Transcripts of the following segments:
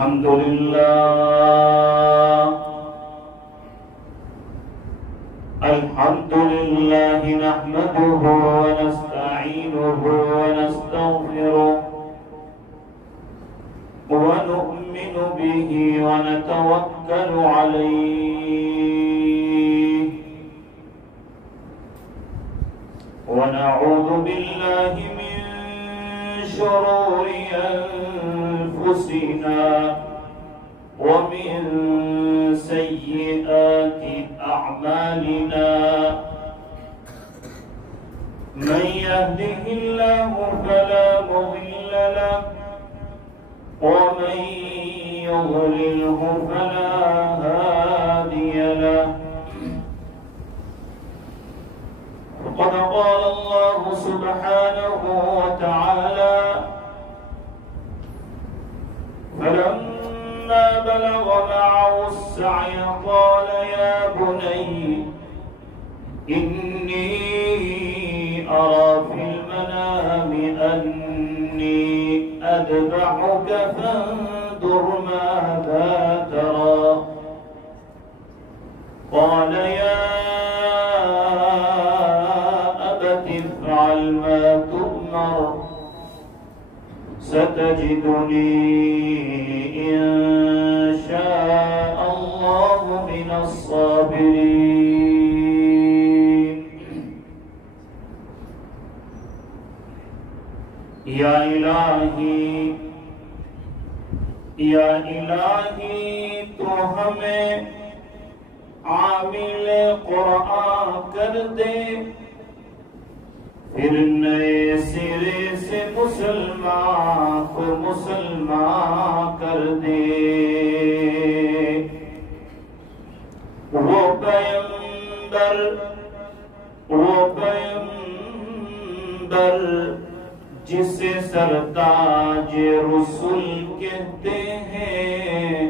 الحمد لله نحمده ونستعينه ونستغفره ونؤمن به ونتوكل عليه ونعوذ بالله من شرور أنفسنا ومن سيئات أعمالنا من يهده الله فلا مضل له ومن يضلله فلا هادي له وقد قال الله سبحانه وتعالى فلما بلغ معه السعي قال يا بني إني أرى في المنام أني أذبحك فانظر ماذا ترى قال يا أبت افعل ما تؤمر ستجدني إن شاء الله من الصابرين یا الہی تو ہمیں عامل قرآن کر دے پھر نئے سرے سے مسلمان کو مسلمان کر دے وہ پیغمبر جسے سرتاج رسول کہتے ہیں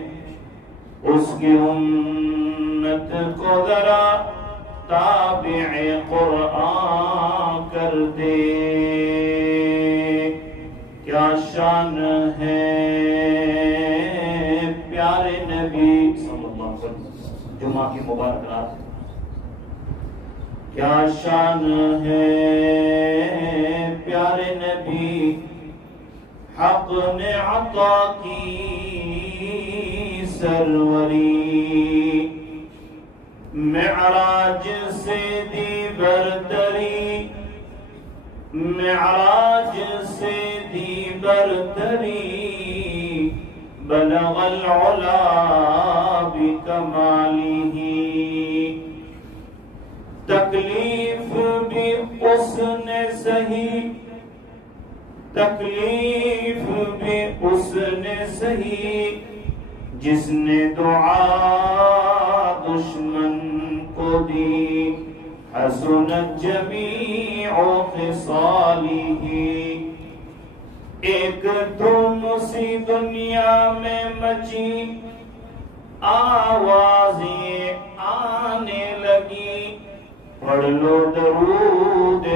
اس کی امت کو ذرا تابع قرآن کر دے کیا شان ہے پیارے نبی صلی اللہ علیہ وسلم جمعہ کی مبارک رات کیا شان ہے پیارے نبی حق نے عطا کی سروری معراج سے دی برتری معراج سے دی برتری بلغ العلا بکمالہ تکلیف بھی اس نے سہی تکلیف بھی اس نے سہی جس نے دعا دشمن کو دی حسنت جمیع خصالہ ایک دھوم سی دنیا میں مچی آوازیں آنے لگی پڑھ لو درود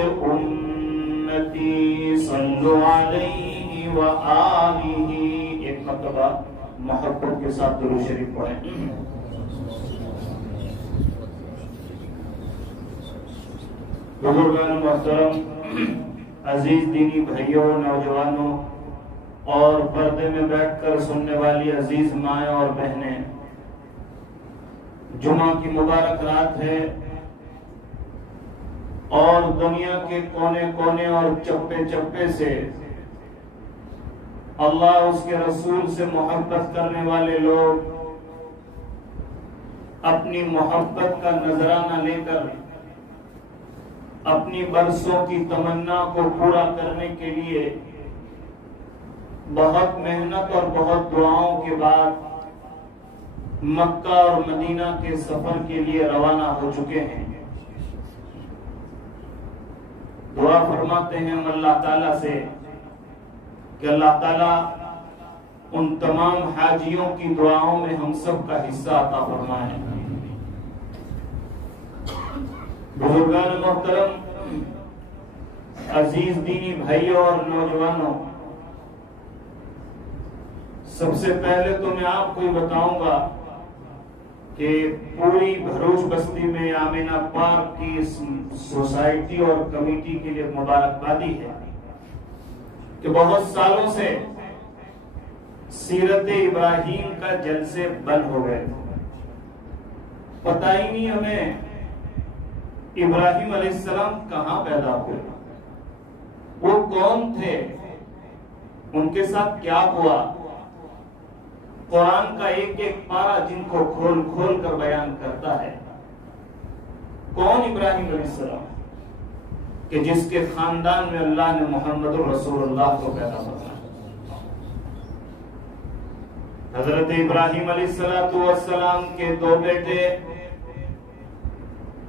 امتی صلو علیہ وآلہ ایک مرتبہ محبت کے ساتھ درود شریف پڑھیں بزرگان محترم عزیز دینی بھائیوں نوجوانوں اور پردے میں بیٹھ کر سننے والی عزیز مائیں اور بہنیں جمعہ کی مبارک رات ہے اور دنیا کے کونے کونے اور چپے چپے سے اللہ اس کے رسول سے محبت کرنے والے لوگ اپنی محبت کا نذرانہ لے کر اپنی برسوں کی تمنا کو پورا کرنے کے لیے بہت محنت اور بہت دعاؤں کے بعد مکہ اور مدینہ کے سفر کے لیے روانہ ہو چکے ہیں دعا فرماتے ہیں ہم اللہ تعالیٰ سے کہ اللہ تعالیٰ ان تمام حاجیوں کی دعاؤں میں ہم سب کا حصہ عطا فرمائے بزرگان محترم عزیز دینی بھائیوں اور نوجوانوں سب سے پہلے تو میں آپ کو یہ بتاؤں گا کہ پوری بھروچ بستی میں آمینہ پارک کی سوسائٹی اور کمیٹی کے لیے مبارکبادی ہے کہ بہت سالوں سے سیرت ابراہیم کا جلسے بند ہو گئے، پتہ ہی نہیں ہمیں ابراہیم علیہ السلام کہاں پیدا ہوئے، وہ کون تھے، ان کے ساتھ کیا ہوا۔ قرآن کا ایک ایک پارہ جن کو کھول کھول کر بیان کرتا ہے۔ کون ابراہیم علیہ السلام کہ جس کے خاندان میں اللہ نے محمد رسول اللہ کو پیدا کیا۔ حضرت ابراہیم علیہ السلام کے دو بیٹے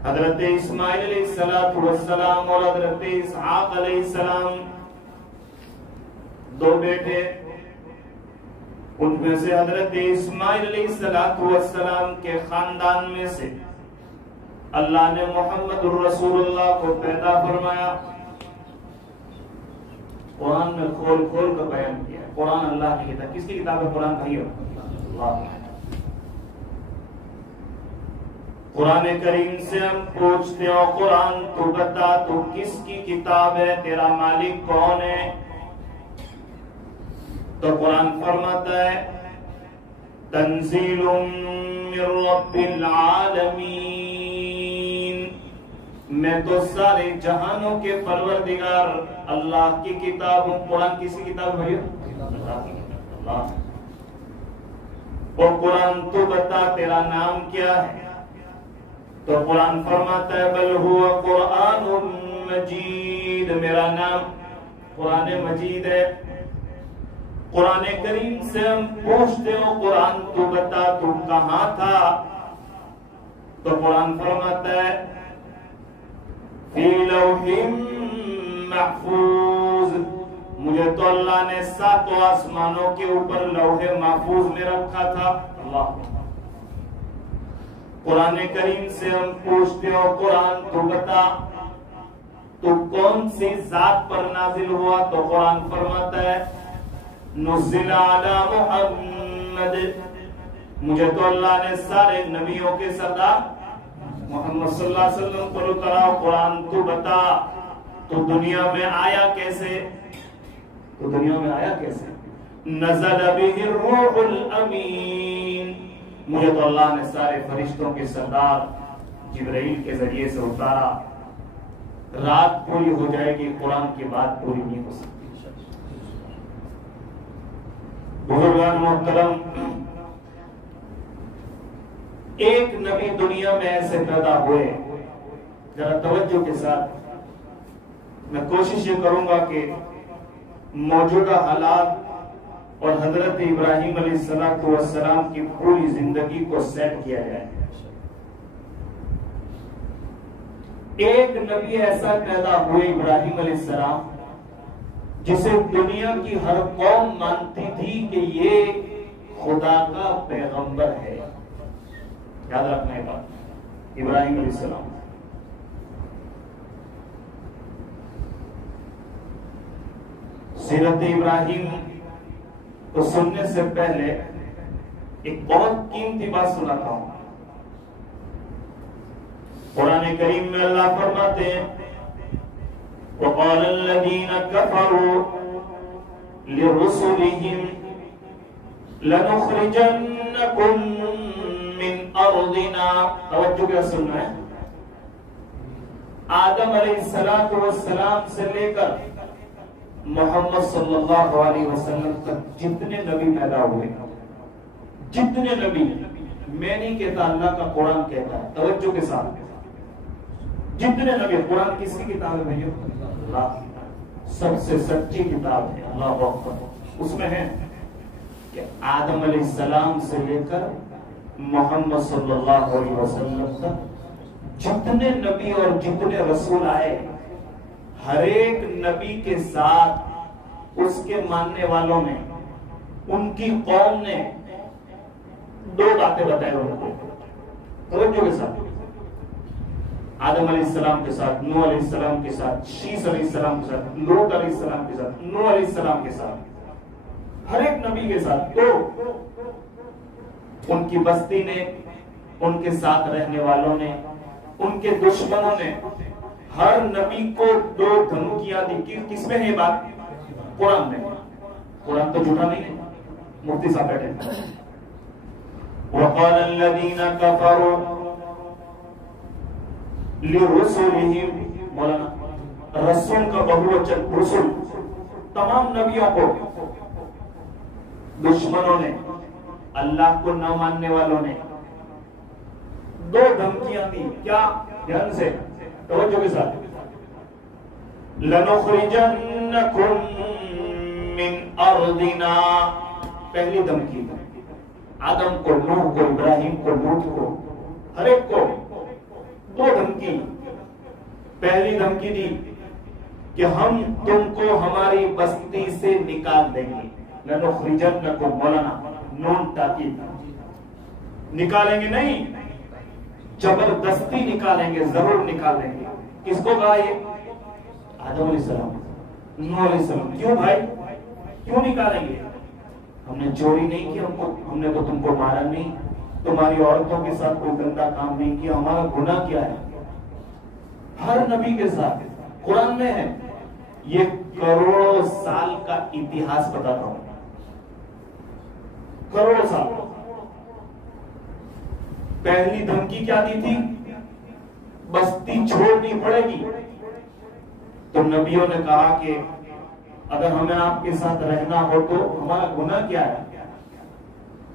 حضرت اسماعیل علیہ السلام اور حضرت اسحاق علیہ السلام، دو بیٹے، ان میں سے حضرت اسماعیل علیہ السلام کے خاندان میں سے اللہ نے محمد الرسول اللہ کو پیدا فرمایا۔ قرآن میں کھول کھول کر بیان کیا ہے۔ قرآن اللہ کی کتاب، کس کی کتاب ہے قرآن بھائیو؟ اللہ۔ قرآن کریم سے ہم پوچھتے ہو قرآن تو بتا تو کس کی کتاب ہے، تیرا مالک کون ہے؟ تو قرآن فرماتا ہے تنزیل من رب العالمین، میں تو سارے جہانوں کے پروردگار اللہ کی کتاب ہوں۔ قرآن کسی کتاب ہے؟ اللہ۔ اور قرآن تو بتا تیرا نام کیا ہے؟ تو قرآن فرماتا ہے بل ہوا قرآن مجید، میرا نام قرآن مجید ہے۔ قرآن کریم سے ہم پوچھتے ہو قرآن تو بتا تو کہاں تھا؟ تو قرآن فرماتا ہے فی لوح محفوظ، مجھے تو اللہ نے 7 آسمانوں کے اوپر لوح محفوظ میں رکھا تھا۔ اللہ۔ قرآن کریم سے ہم پوچھتے ہو قرآن تو بتا تو کون سی ذات پر نازل ہوا؟ تو قرآن فرماتا ہے نزل علی محمد، مجھے تو اللہ نے سارے نبیوں کے سردار محمد صلی اللہ علیہ وسلم پر اترا۔ قرآن تو بتا تو دنیا میں آیا کیسے؟ تو دنیا میں آیا کیسے؟ نزل بہ الروح الامین، مجھے تو اللہ نے سارے فرشتوں کے سردار جبرائیل کے ذریعے سے اتارا۔ رات پوری ہو جائے گی، قرآن کی بات پوری نہیں ہو سکتی۔ بزرگان محترم، ایک نبی دنیا میں ایسے پیدا ہوئے، ذرا توجہ کے ساتھ میں کوشش یہ کروں گا کہ موجودہ حالات اور حضرت ابراہیم علیہ السلام کی پوری زندگی کو سیٹ کیا جائے۔ ایک نبی ایسا پیدا ہوئے ابراہیم علیہ السلام جسے دنیا کی ہر قوم مانتی تھی کہ یہ خدا کا پیغمبر ہے۔ یاد رکھنا یہ بات، ابراہیم علیہ السلام۔ سیرت ابراہیم کو سننے سے پہلے ایک بہت قیمتی بات سناتا ہوں۔ قرآن کریم میں اللہ فرماتے ہیں وَقَالَ الَّذِينَ كَفَرُوا لِرُسُلِهِمْ لَنُخْرِجَنَّكُمْ مِنْ أَرْضِنَا، توجہ کیا سننا ہے؟ آدم علیہ السلام سے لے کر محمد صلی اللہ علیہ وسلم تک جتنے نبی پیدا ہوئے، جتنے نبی، میں نہیں کہتا اللہ کا قرآن کہتا ہے، توجہ کے ساتھ، جتنے نبی، قرآن کس کی کتاب ہے بھائیو؟ اللہ کی کتاب، سب سے سچی کتاب ہے، اللہ اکبر۔ اس میں ہے کہ آدم علیہ السلام سے لے کر محمد صلی اللہ علیہ وسلم تک جتنے نبی اور جتنے رسول آئے، ہر ایک نبی کے ساتھ اس کے ماننے والوں نے، ان کی قوم نے 2 باتیں بتائیں ان کو، توجہ کے ساتھ۔ آدم علیہ السلام کے ساتھ، نوح علیہ السلام کے ساتھ، شیس علیہ السلام کے ساتھ، لوط علیہ السلام کے ساتھ، نوح علیہ السلام کے ساتھ ہر ایک نبی کے ساتھ. تو ان کی بستی نے، ان کے ساتھ رہنے والوں نے، ان کے دشمنوں نے ہر نبی کو 2 دھمکیاں دی. کس میں ہے یہ بات؟ قرآن میں. قرآن تو جھوٹا نہیں ہے. مفتی صاحب بیٹھے. وقال الذين كفروا لرسلهم، مولانا رسول کا بہووچن رسول، تمام نبیوں کو دشمنوں نے، اللہ کو نہ ماننے والوں نے 2 دھمکیاں دی. کیا؟ دھیان سے توجہ کے ساتھ. لَنُخْرِجَنَّكُمْ مِنْ أَرْضِنَا، پہلی دھمکی آدم کو، نوح کو، ابراہیم کو، لوط کو، ہر ایک کو 2 دھمکی. پہلی دھمکی دی کہ ہم تم کو ہماری بستی سے نکال دیں گے. لَنُخْرِجَنَّكُمْ، مولانا نون تاکید، نکالیں گے نہیں، زبردستی نکالیں گے، ضرور نکالیں گے. کس کو کہا یہ؟ آدم علیہ السلام، نوح علیہ السلام. کیوں بھائی؟ کیوں نکالیں گے؟ ہم نے چوری نہیں کی، ہم نے تو تم کو مارا نہیں، تمہاری عورتوں کے ساتھ کوئی گندا کام نہیں کیا، ہمارا گناہ کیا ہے؟ ہر نبی کے ساتھ قرآن میں ہے. یہ کروڑوں سال کا اتہاس بتاتا ہوں، کروڑوں سال. پہلی دھمکی کیا دی تھی؟ بستی چھوڑنی پڑے گی. تو نبیوں نے کہا کہ اگر ہمیں آپ کے ساتھ رہنا ہو تو ہمارا گناہ کیا ہے؟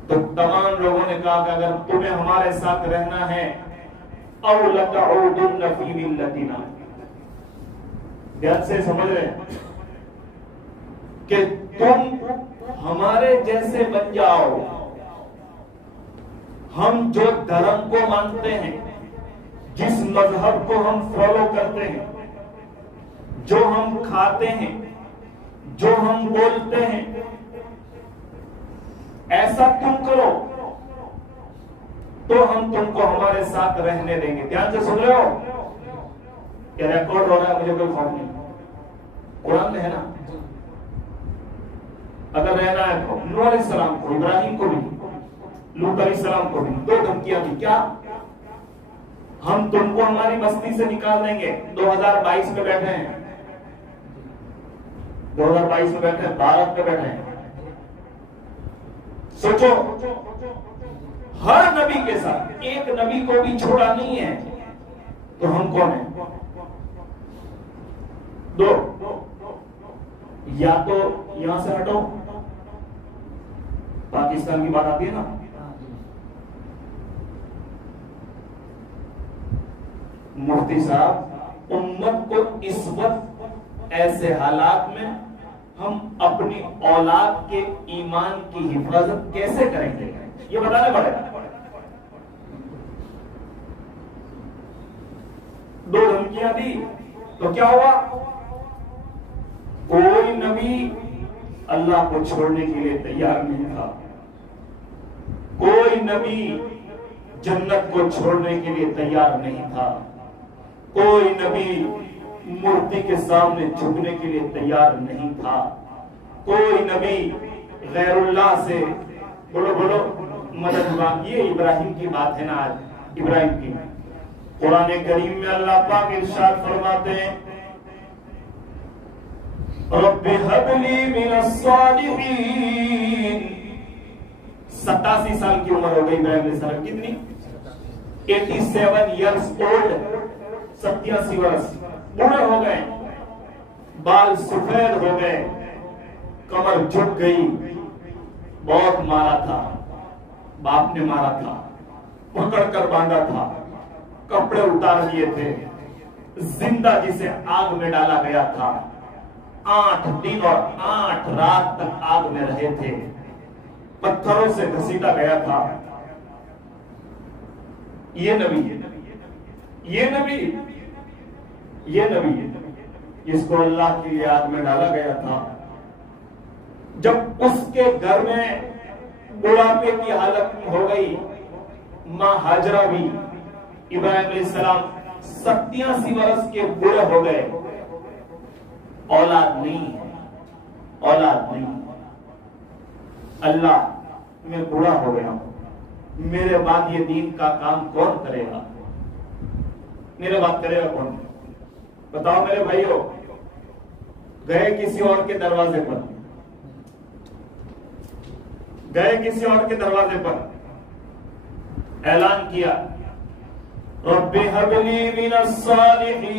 تو تمام لوگوں نے کہا کہ اگر تمہیں ہمارے ساتھ رہنا ہے او لتعودن فی ملتنا، دھیان سے سمجھ رہے ہیں کہ تم ہمارے جیسے بن جاؤ. ہم جو دھرم کو مانتے ہیں، جس مذہب کو ہم فالو کرتے ہیں، جو ہم کھاتے ہیں، جو ہم بولتے ہیں، ایسا تم کرو تو ہم تم کو ہمارے ساتھ رہنے دیں گے. دھیان سے سن رہے ہو؟ یہ ریکارڈ ہو رہا ہے، مجھے کوئی خوف نہیں. قرآن میں ہے نا. اگر رہنا ہے تو نوح علیہ السلام کو، ابراہیم کو بھی، لوط علیہ السلام کو بھی 2 دھمکیاں دی. کیا؟ ہم تم کو ہماری بستی سے نکال دیں گے. 2022 میں بیٹھے ہیں، 2022 میں بیٹھے ہیں، بھارت میں بیٹھے ہیں. سوچو، ہر نبی کے ساتھ، ایک نبی کو بھی چھوڑا نہیں ہے. تو ہم کون ہیں؟ 2. یا تو یہاں سے ہٹو، پاکستان کی بات آتی ہے نا، مفتی صاحب امت کو اس وقت ایسے حالات میں ہم اپنی اولاد کے ایمان کی حفاظت کیسے کریں گے، یہ بتانا پڑے گا. 2 دھمکیاں دی تو کیا ہوا؟ کوئی نبی اللہ کو چھوڑنے کے لیے تیار نہیں تھا. کوئی نبی جنت کو چھوڑنے کے لیے تیار نہیں تھا. کوئی نبی مورتی کے سامنے جھکنے کے لیے تیار نہیں تھا. کوئی نبی غیر اللہ سے بولو مدد مانگ. یہ ابراہیم کی بات ہے نا. آج ابراہیم کی قرآن کریم میں اللہ پاک ارشاد فرماتے ہیں رب هب لي من الصالحين. 87 سال کی عمر ہو گئی ابراہیم علیہ السلام. کتنی؟ 87 years old. 87 برس بوڑھے ہو گئے، بال سفید ہو گئے، کمر جھک گئی. بہت مارا تھا، باپ نے مارا تھا، پکڑ کر باندھا تھا، کپڑے اتار دیے تھے، زندہ جسے آگ میں ڈالا گیا تھا. 8 دن اور 8 رات تک آگ میں رہے تھے، پتھروں سے گھسیٹا گیا تھا. یہ نبی جس کو اللہ کی یاد میں ڈالا گیا تھا. جب اس کے گھر میں بڑھاپے کی حالت ہو گئی، ماں ہاجرہ بھی، ابراہیم علیہ السلام 87 برس کے بوڑھے ہو گئے. اولاد نہیں. اللہ میں بوڑھا ہو گیا ہوں، میرے بعد یہ دین کا کام کون کرے گا؟ میرے بعد کرے گا کون؟ بتاؤ میرے بھائیوں، گئے کسی اور کے دروازے پر، گئے کسی اور کے دروازے پر، اعلان کیا رب ہب لی من الصالحین،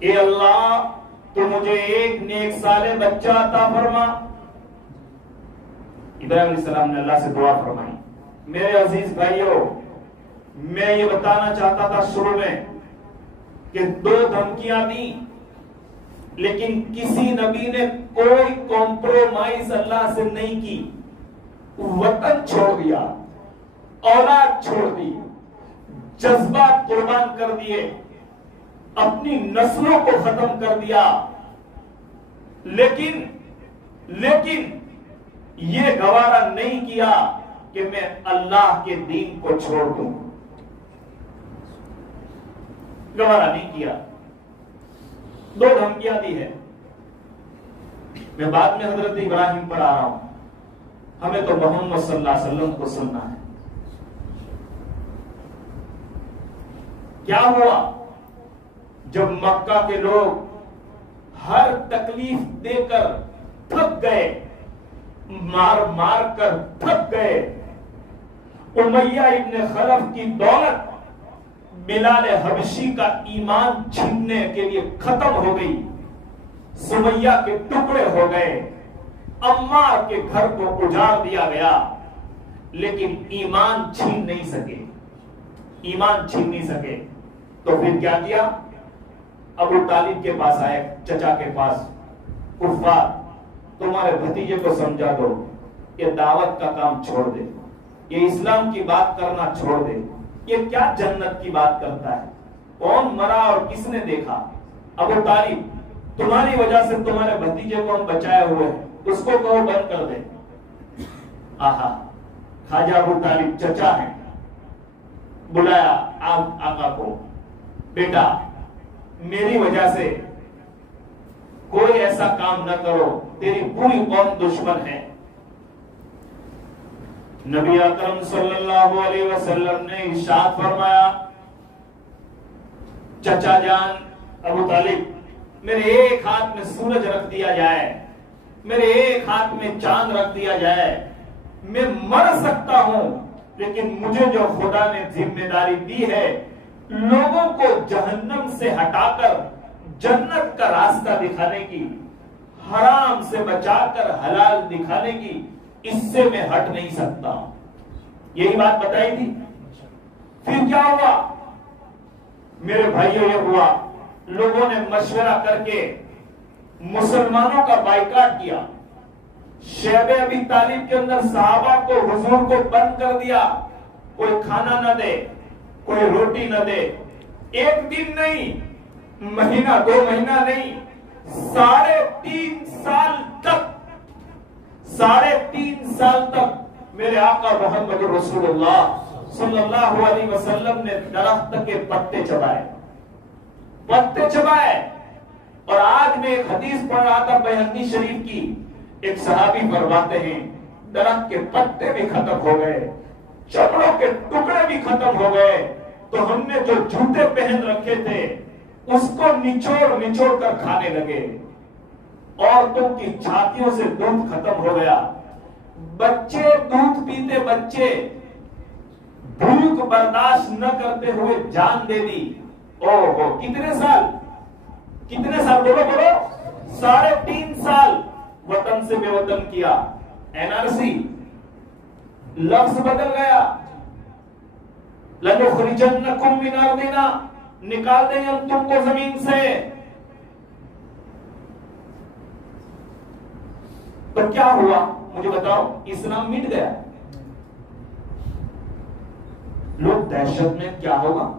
اے اللہ تو مجھے ایک نیک صالح بچہ عطا فرما۔ ابراہیم علیہ السلام نے اللہ سے دعا فرمائی۔ میرے عزیز بھائیوں، میں یہ بتانا چاہتا تھا شروع میں کہ 2 دھمکیاں دی، لیکن کسی نبی نے کوئی کمپرومائز اللہ سے نہیں کی، وطن چھوڑ دیا، اولاد چھوڑ دی، جذبات قربان کر دیے، اپنی نسلوں کو ختم کر دیا، لیکن یہ گوارا نہیں کیا کہ میں اللہ کے دین کو چھوڑ دوں، گوارا نہیں کیا۔ 2 دھمکیاں دی ہے۔ میں بعد میں حضرت ابراہیم پر آ رہا ہوں، ہمیں تو محمد صلی اللہ علیہ وسلم کو سننا ہے۔ کیا ہوا جب مکہ کے لوگ ہر تکلیف دے کر تھک گئے، مار مار کر تھک گئے، امیہ ابن خلف کی دولت بلال حبشی کا ایمان چھیننے کے لیے ختم ہو گئی، سمیہ کے ٹکڑے ہو گئے، عمار کے گھر کو اجاڑ دیا گیا، لیکن ایمان چھین نہیں سکے، ایمان چھین نہیں سکے۔ تو پھر کیا کیا؟ ابو طالب کے پاس آئے، چچا کے پاس، کفار تمہارے بھتیجے کو سمجھا دو، یہ دعوت کا کام چھوڑ دے، یہ اسلام کی بات کرنا چھوڑ دے، یہ کیا جنت کی بات کرتا ہے، کون مرا اور کس نے دیکھا؟ ابو طالب تمہاری وجہ سے تمہارے بھتیجے کو ہم بچائے ہوئے ہیں، اس کو کہو بند کر دے۔ آہا، خواجہ ابو طالب چچا ہیں، بلایا آپ آقا کو، بیٹا میری وجہ سے کوئی ایسا کام نہ کرو، تیری پوری قوم دشمن ہے۔ نبی اکرم صلی اللہ علیہ وسلم نے ارشاد فرمایا، چچا جان ابو طالب، میرے ایک ہاتھ میں سورج رکھ دیا جائے، میرے ایک ہاتھ میں چاند رکھ دیا جائے، میں مر سکتا ہوں، لیکن مجھے جو خدا نے ذمہ داری دی ہے لوگوں کو جہنم سے ہٹا کر جنت کا راستہ دکھانے کی، حرام سے بچا کر حلال دکھانے کی، اس سے میں ہٹ نہیں سکتا۔ یہی بات بتائی تھی۔ پھر کیا ہوا میرے بھائیوں؟ یہ ہوا لوگوں نے مشورہ کر کے مسلمانوں کا بائیکاٹ کیا، شیب ابی طالب کے اندر صحابہ کو، حضور کو بند کر دیا، کوئی کھانا نہ دے، کوئی روٹی نہ دے، ایک دن نہیں، مہینہ 2 مہینہ نہیں، 3.5 سال تک، 3.5 سال تک میرے آقا محمد رسول اللہ صلی اللہ علیہ وسلم نے درخت کے پتے چبائے، پتے چبائے۔ اور آج میں ایک حدیث پڑھ رہا تھا بیہقی شریف کی، ایک صحابی فرماتے ہیں درخت کے پتے بھی ختم ہو گئے، چمڑوں کے ٹکڑے بھی ختم ہو گئے، تو ہم نے جو جوتے پہن رکھے تھے اس کو نچوڑ کر کھانے لگے، عورتوں کی چھاتیوں سے دودھ ختم ہو گیا، بچے دودھ پیتے بچے بھوک برداشت نہ کرتے ہوئے جان دے دی۔ اوہ کتنے سال بولو 3.5 سال وطن سے بے وطن کیا، NRC لفظ بدل گیا، لَنُخْرِجَنَّكُمْ مِنْ أَرْضِنَا، نکال دیں ہم تم کو زمین سے۔ تو کیا ہوا مجھے بتاؤ؟ اسلام مٹ گیا۔ لوگ دہشت میں کیا ہوگا؟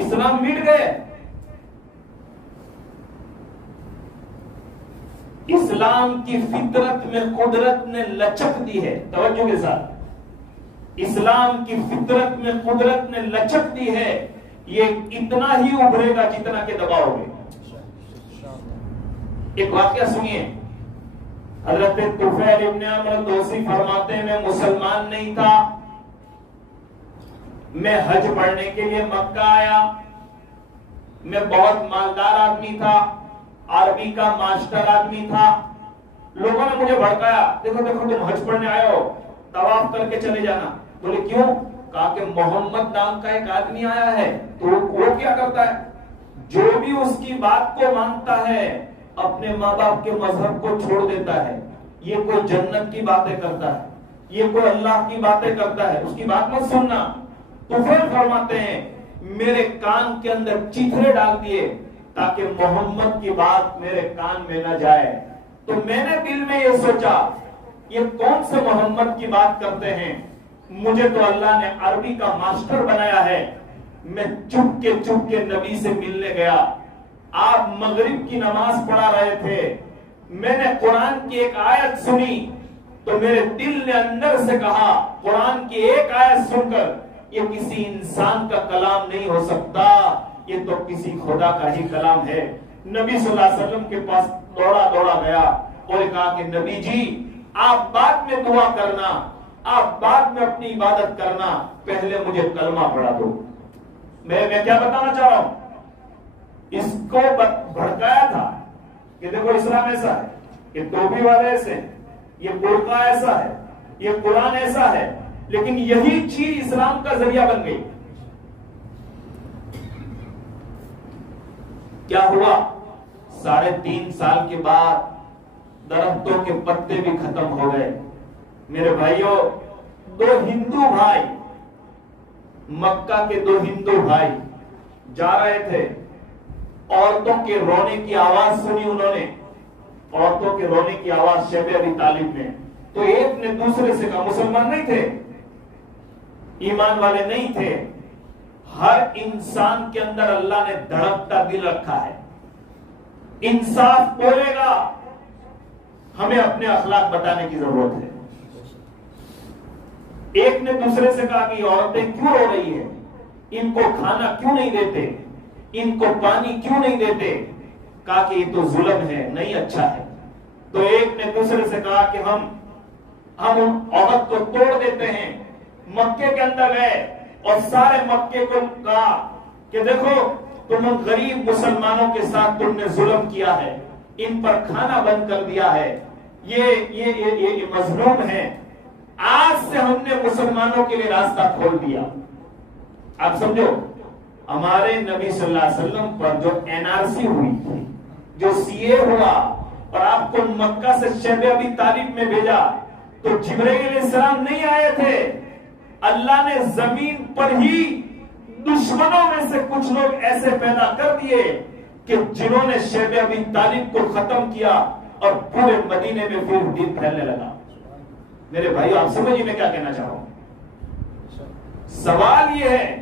اسلام مٹ گئے۔ اسلام کی فطرت میں قدرت نے لچک دی ہے، توجہ کے ساتھ، اسلام کی فطرت میں قدرت نے لچک دی ہے، یہ اتنا ہی ابھرے گا جتنا کہ دباؤ گے۔ ایک واقعہ سنیے، حضرت طفیل ابن عمرو دوسی فرماتے ہیں میں مسلمان نہیں تھا، میں حج پڑھنے کے لیے مکہ آیا، میں بہت مالدار آدمی تھا، عربی کا ماسٹر آدمی تھا، لوگوں نے مجھے بھڑکایا، دیکھو دیکھو تم حج پڑھنے آئے ہو، طواف کر کے چلے جانا۔ بولے کیوں؟ کہا کہ محمد نام کا ایک آدمی آیا ہے، تو وہ کیا کرتا ہے؟ جو بھی اس کی بات کو مانتا ہے اپنے ماں باپ کے مذہب کو چھوڑ دیتا ہے۔ یہ کوئی جنت کی باتیں کرتا ہے، یہ کوئی اللہ کی باتیں کرتا ہے، اس کی بات مت سننا۔ تو پھر فرماتے ہیں میرے کان کے اندر چیتھڑے ڈال دیے تاکہ محمد کی بات میرے کان میں نہ جائے۔ تو میں نے دل میں یہ سوچا یہ کون سے محمد کی بات کرتے ہیں، مجھے تو اللہ نے عربی کا ماسٹر بنایا ہے۔ میں چپ کے نبی سے ملنے گیا، آپ مغرب کی نماز پڑھا رہے تھے، میں نے قرآن کی ایک آیت سنی تو میرے دل نے اندر سے کہا قرآن کی ایک آیت سن کر یہ کسی انسان کا کلام نہیں ہو سکتا، یہ تو کسی خدا کا ہی کلام ہے۔ نبی صلی اللہ علیہ وسلم کے پاس دوڑا گیا اور کہا کہ نبی جی آپ بعد میں دعا کرنا، آپ بعد میں اپنی عبادت کرنا، پہلے مجھے کلمہ پڑھا دو۔ میں کیا بتانا چاہ رہا ہوں، اس کو بھڑکایا تھا کہ دیکھو اسلام ایسا ہے، یہ ٹوپی والے ایسے، یہ برقع ایسا ہے، یہ قرآن ایسا ہے، لیکن یہی چیز اسلام کا ذریعہ بن گئی۔ کیا ہوا؟ 3.5 سال کے بعد درختوں کے پتے بھی ختم ہو گئے۔ میرے بھائیوں، 2 ہندو بھائی، مکہ کے 2 ہندو بھائی جا رہے تھے، عورتوں کے رونے کی آواز سنی انہوں نے، عورتوں کے رونے کی آواز شیب ابی طالب نے، تو ایک نے دوسرے سے کہا، مسلمان نہیں تھے، ایمان والے نہیں تھے، ہر انسان کے اندر اللہ نے دھڑکتا دل رکھا ہے، انصاف بولے گا، ہمیں اپنے اخلاق بتانے کی ضرورت ہے۔ ایک نے دوسرے سے کہا کہ عورتیں کیوں رو رہی ہیں، ان کو کھانا کیوں نہیں دیتے، ان کو پانی کیوں نہیں دیتے؟ کہا کہ یہ تو ظلم ہے، نہیں اچھا ہے۔ تو ایک نے دوسرے سے کہا کہ ہم عورت کو توڑ دیتے ہیں۔ مکے کے اندر گئے اور سارے مکے کو کہا کہ دیکھو تم غریب مسلمانوں کے ساتھ تم نے ظلم کیا ہے، ان پر کھانا بند کر دیا ہے، یہ مظلوم ہے، آج سے ہم نے مسلمانوں کے لیے راستہ کھول دیا۔ آپ سمجھو، ہمارے نبی صلی اللہ علیہ وسلم پر جو NRC ہوئی تھی، جو CA ہوا اور آپ کو مکہ سے شیب ابی طالب میں بھیجا، تو جبرائیل علیہ السلام نہیں آئے تھے، اللہ نے زمین پر ہی دشمنوں میں سے کچھ لوگ ایسے پیدا کر دیے کہ جنہوں نے شیب ابی طالب کو ختم کیا اور پورے مدینے میں پھر دین پھیلنے لگا۔ میرے بھائی آپ سمجھیے میں کیا کہنا چاہ رہا ہوں۔ سوال یہ ہے،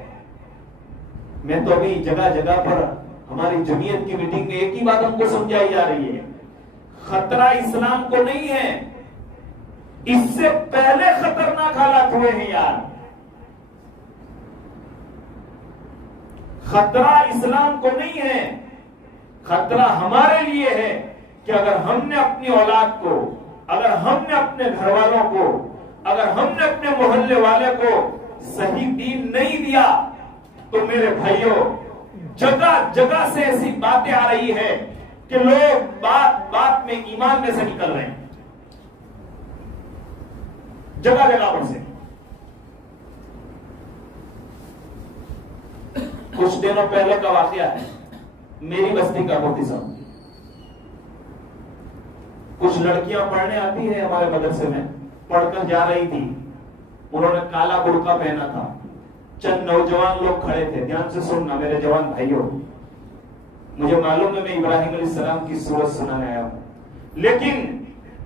میں تو ابھی جگہ جگہ پر ہماری جمعیت کی میٹنگ میں ایک ہی بات ہم کو سمجھائی جا رہی ہے، خطرہ اسلام کو نہیں ہے، اس سے پہلے خطرناک حالات ہوئے ہیں یار۔ خطرہ اسلام کو نہیں ہے، خطرہ ہمارے لیے ہے کہ اگر ہم نے اپنی اولاد کو، اگر ہم نے اپنے گھر والوں کو، اگر ہم نے اپنے محلے والے کو صحیح دین نہیں دیا تو میرے بھائیوں جگہ جگہ سے ایسی باتیں آ رہی ہے کہ لوگ بات بات میں ایمان میں سے نکل رہے ہیں، جگہ جگہ پر سے۔ کچھ دنوں پہلے کا واقعہ ہے، میری بستی کا موتی صاحب، کچھ لڑکیاں پڑھنے آتی ہیں ہمارے مدرسے میں، پڑھ کر جا رہی تھی، انہوں نے کالا برقع پہنا تھا، چند نوجوان لوگ کھڑے تھے، دھیان سے سننا میرے جوان بھائیوں، مجھے معلوم ہے میں ابراہیم علیہ السلام کی سورت سنانے آیا ہوں، لیکن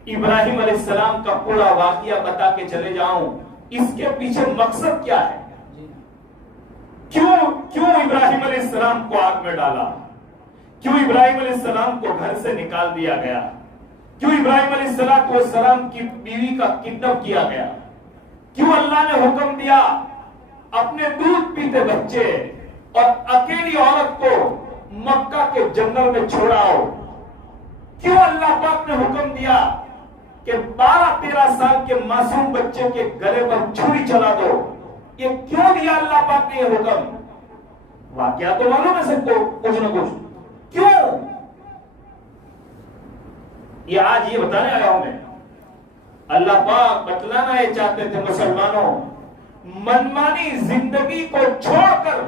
ابراہیم علیہ السلام کا پورا واقعہ بتا کے چلے جاؤں، اس کے پیچھے مقصد کیا ہے، کیوں ابراہیم علیہ السلام کو آگ میں ڈالا، کیوں ابراہیم علیہ السلام کو گھر سے نکال دیا گیا، کیوں ابراہیم علیہ السلام کی بیوی کا کڈنیپ کیا گیا، کیوں اللہ نے حکم دیا اپنے دودھ پیتے بچے اور اکیلی عورت کو مکہ کے جنگل میں چھوڑاؤ، کیوں اللہ پاک نے حکم دیا کہ 12-13 سال کے معصوم بچے کے گلے پر چھری چلا دو، یہ کیوں دیا اللہ پاک نے یہ حکم؟ واقعہ تو معلوم ہے سب کو کچھ نہ کچھ، کیوں؟ یہ آج یہ بتانے آیا ہوں میں، اللہ پاک بتلانا یہ چاہتے تھے مسلمانوں، منمانی زندگی کو چھوڑ کر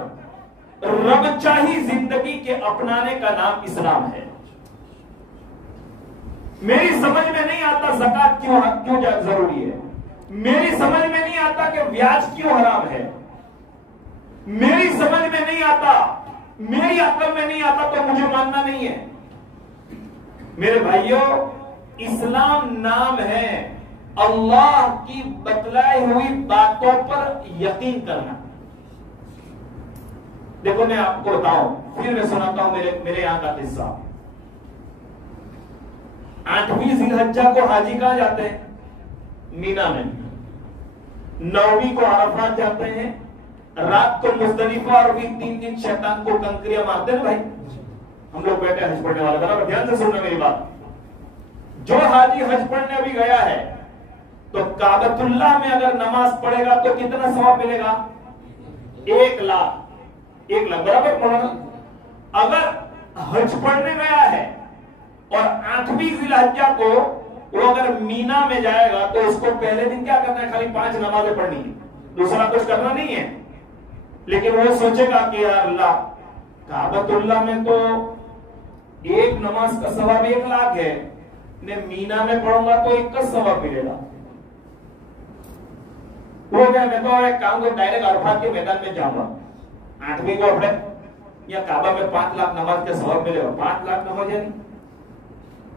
رب چاہی زندگی کے اپنانے کا نام اسلام ہے۔ میری سمجھ میں نہیں آتا زکات کیوں ضروری ہے، میری سمجھ میں نہیں آتا کہ بیاج کیوں حرام ہے، میری سمجھ میں نہیں آتا، میری عقل میں نہیں آتا تو مجھے ماننا نہیں ہے۔ میرے بھائیوں، اسلام نام ہے اللہ کی بتلائی ہوئی باتوں پر یقین کرنا۔ دیکھو میں آپ کو بتاؤں، پھر میں سناتا ہوں میرے یہاں کا قصہ۔ 8ویں ذی الحجہ کو حاجی کہاں جاتے ہیں؟ مینا میں۔ 9ویں کو عرفات جاتے ہیں، رات کو مزدلفہ، اور بھی 3 دن شیطان کو کنکریاں مارتے ہیں۔ بھائی ہم لوگ بیٹھے حج پڑھنے والے، برابر دھیان سے سننا میری بات۔ جو حاجی حج پڑھنے ابھی گیا ہے تو کعبۃ اللہ میں اگر نماز پڑھے گا تو کتنا ثواب ملے گا؟ 1 لاکھ۔ 1 لاکھ برابر مولانا۔ اگر حج پڑھنے گیا ہے اور 8ویں ذی الحجہ کو وہ اگر مینا میں جائے گا تو اس کو پہلے دن کیا کرنا ہے؟ خالی 5 نمازیں پڑھنی ہے، دوسرا کچھ کرنا نہیں ہے۔ لیکن وہ سوچے گا کہ یا اللہ، کعبۃ اللہ میں تو 1 نماز کا ثواب 1 لاکھ ہے، میں مینا میں پڑھوں گا تو 1 کا ثواب ملے گا۔ وہ کیا، میں تو ایک کام کو ڈائریکٹ عرفات کے میدان میں جاؤں گا، 8ویں کو اپنے یا کعبہ میں 5 لاکھ نماز کا ثواب ملے گا۔ 5 لاکھ نماز یعنی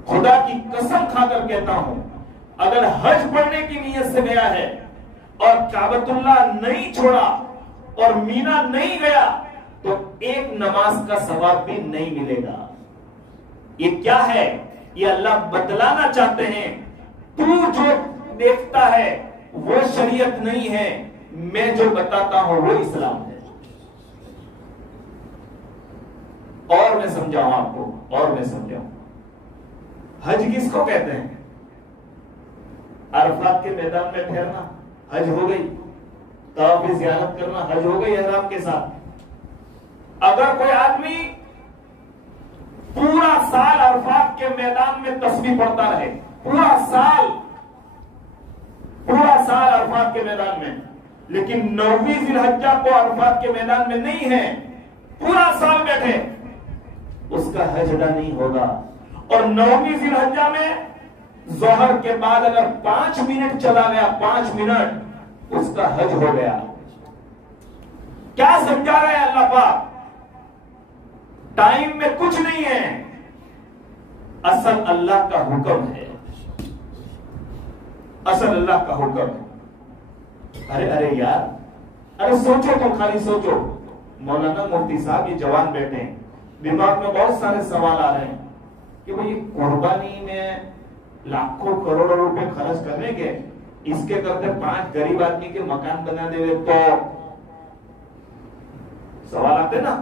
خدا کی قسم کھا کر کہتا ہوں، اگر حج پڑھنے کی نیت سے گیا ہے اور کعبۃ اللہ نہیں چھوڑا اور مینا نہیں گیا تو 1 نماز کا ثواب بھی نہیں ملے گا۔ یہ کیا ہے؟ یہ اللہ بتلانا چاہتے ہیں، تو جو دیکھتا ہے وہ شریعت نہیں ہے، میں جو بتاتا ہوں وہ اسلام ہے۔ اور میں سمجھاؤں آپ کو، اور میں سمجھاؤں، حج کس کو کہتے ہیں؟ عرفات کے میدان میں ٹھہرنا حج ہو گئی، طواف زیارت کرنا حج ہو گئی احرام کے ساتھ۔ اگر کوئی آدمی پورا سال عرفات کے میدان میں تسبیح پڑھتا رہے، پورا سال عرفات کے میدان میں، لیکن 9ویں ذی الحجہ کو عرفات کے میدان میں نہیں ہے، پورا سال بیٹھے، اس کا حج ادا نہیں ہوگا۔ اور 9ویں ذی الحجہ میں ظہر کے بعد اگر 5 منٹ چلا گیا، 5 منٹ، اس کا حج ہو گیا۔ کیا سمجھا رہے ہیں اللہ پاک؟ ٹائم میں کچھ نہیں ہے، اصل اللہ کا حکم ہے، اصل اللہ کا حکم ہے۔ ارے یار، ارے سوچو، تم خالی سوچو۔ مولانا مفتی صاحب یہ جوان بیٹھے ہیں، دماغ میں بہت سارے سوال آ رہے ہیں کہ بھئی قربانی میں لاکھوں کروڑوں روپے خرچ کرنے کے، اس کے کرتے 5 غریب آدمی کے مکان بنا دے ہوئے تو سوال آتے نا۔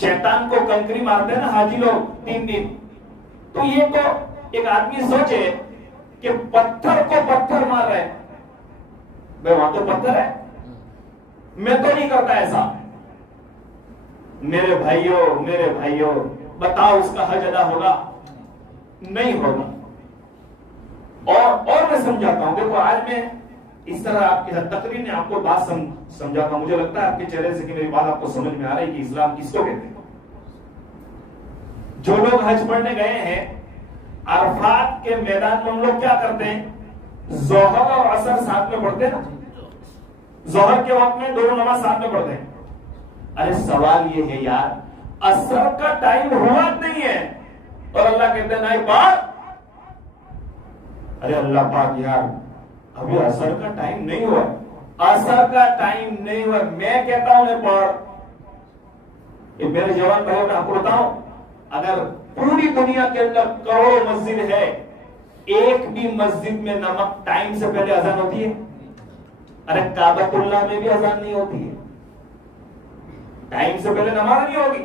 شیطان کو کنکری مارتے ہیں نا حاجی لوگ 3 دن، تو یہ تو ایک آدمی سوچے کہ پتھر کو پتھر مار رہے، بھئی وہاں تو پتھر ہے، میں تو نہیں کرتا ایسا۔ میرے بھائیوں بتاؤ، اس کا حج ادا ہوگا؟ نہیں ہوگا۔ اور میں سمجھاتا ہوں، دیکھو آج میں اس طرح آپ کی تقریر نے آپ کو بات سمجھاتا ہوں، مجھے لگتا ہے آپ کے چہرے سے کہ میری بات آپ کو سمجھ میں آ رہی ہے کہ اسلام کس کو کہتے ہیں۔ جو لوگ حج پڑھنے گئے ہیں، عرفات کے میدان میں ہم لوگ کیا کرتے ہیں؟ ظہر اور عصر ساتھ میں پڑھتے ہیں نا، ظہر کے وقت میں دونوں نماز ساتھ میں پڑھتے ہیں۔ ارے سوال یہ ہے یار، عصر کا ٹائم ہوا نہیں ہے اور اللہ کہتے ہیں نہیں پڑھ۔ ارے اللہ پاک یار، ابھی عصر کا ٹائم نہیں ہوا، عصر کا ٹائم نہیں ہوا، میں کہتا ہوں پڑھ۔ یہ میرے جوان بھائیوں میں آپ کو بتاؤں، اگر پوری دنیا کے اندر کروڑوں مسجد ہے، ایک بھی مسجد میں نمک ٹائم سے پہلے اذان ہوتی ہے؟ ارے کعبۃ اللہ میں بھی اذان نہیں ہوتی ہے، ٹائم سے پہلے نماز نہیں ہوگی۔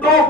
2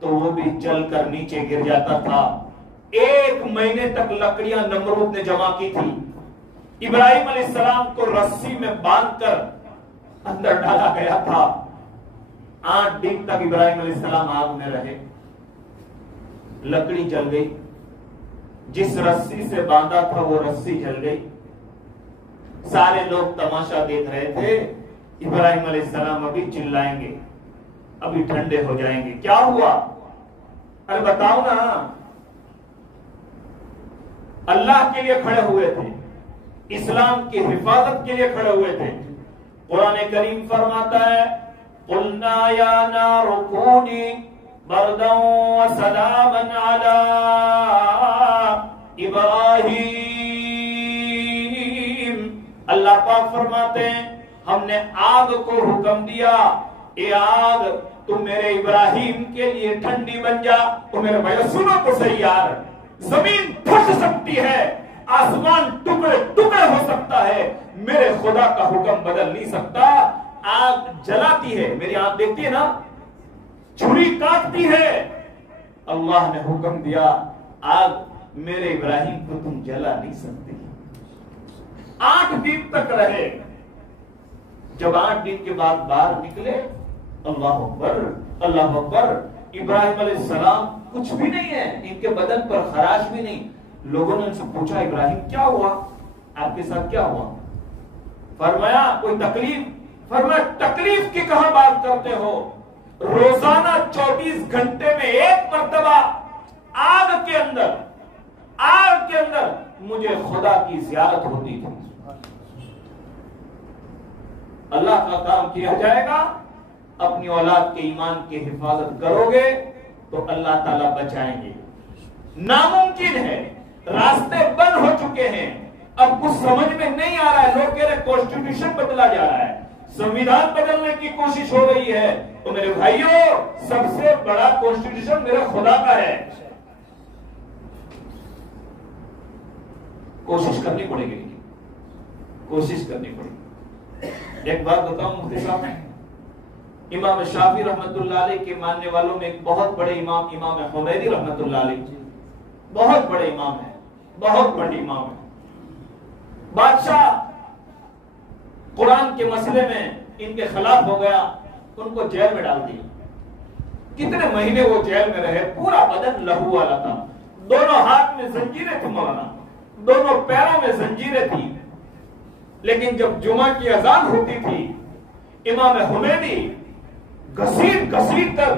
تو وہ بھی جل کر نیچے گر جاتا تھا. 1 مہینے تک لکڑیاں نمرود نے جمع کی تھی. ابراہیم علیہ السلام کو رسی میں باندھ کر اندر ڈالا گیا تھا. 8 دن تک ابراہیم علیہ السلام آگ میں رہے. لکڑی جل گئی. جس رسی سے باندھا تھا وہ رسی جل گئی. سارے لوگ تماشا دیکھ رہے تھے. ابراہیم علیہ السلام ابھی چلائیں گے, ابھی ٹھنڈے ہو جائیں گے. کیا ہوا؟ ارے بتاؤ نا. اللہ کے لیے کھڑے ہوئے تھے, اسلام کی حفاظت کے لیے کھڑے ہوئے تھے. قرآن کریم فرماتا ہے قلنا یا نار کونی بردا وسلاما علی ابراہیم. اللہ پاک فرماتے ہیں ہم نے آگ کو حکم دیا, اے آگ تم میرے ابراہیم کے لیے ٹھنڈی بن جا. تو میرے بھائی سنو تو صحیح یار, زمین پھٹ سکتی ہے, آسمان ٹکڑے ٹکڑے ہو سکتا ہے, میرے خدا کا حکم بدل نہیں سکتا. آگ جلاتی ہے, میری آنکھ دیکھتی ہے نا, چھری کاٹتی ہے. اللہ نے حکم دیا آگ میرے ابراہیم کو تم جلا نہیں سکتے. 8 دن تک رہے. جب 8 دن کے بعد باہر نکلے, اللہ اکبر اللہ اکبر, ابراہیم علیہ السلام کچھ بھی نہیں ہے, ان کے بدن پر خراش بھی نہیں. لوگوں نے ان سے پوچھا ابراہیم کیا ہوا, آپ کے ساتھ کیا ہوا؟ فرمایا کوئی تکلیف؟ فرمایا تکلیف کی کہاں بات کرتے ہو, روزانہ 24 گھنٹے میں 1 مرتبہ آگ کے اندر مجھے خدا کی زیارت ہوتی تھی. اللہ کا کام کیا جائے گا, اپنی اولاد کے ایمان کی حفاظت کرو گے تو اللہ تعالیٰ بچائیں گے. ناممکن ہے, راستے بند ہو چکے ہیں, اب کچھ سمجھ میں نہیں آ رہا ہے. لوگ کہہ رہے کانسٹیٹیوشن بدلا جا رہا ہے, سنویدھان بدلنے کی کوشش ہو رہی ہے. تو میرے بھائیوں, سب سے بڑا کانسٹیٹیوشن میرے خدا کا ہے. کوشش کرنی پڑے گی, کوشش کرنی پڑے گی. ایک بات بتاؤں مفتی صاحب, امام شافعی رحمت اللہ علیہ کے ماننے والوں میں ایک بہت بڑے امام حمیدی رحمت اللہ علیہ, بہت بڑے امام ہیں, بہت بڑے امام ہیں. بادشاہ قرآن کے مسئلے میں ان کے خلاف ہو گیا, ان کو جیل میں ڈال دیا. کتنے مہینے وہ جیل میں رہے, پورا بدن لہو والا تھا, دونوں ہاتھ میں زنجیریں تھی مولانا, دونوں پیروں میں زنجیریں تھی. لیکن جب جمعہ کی اذان ہوتی تھی, امام حمیدی گھسیٹ کر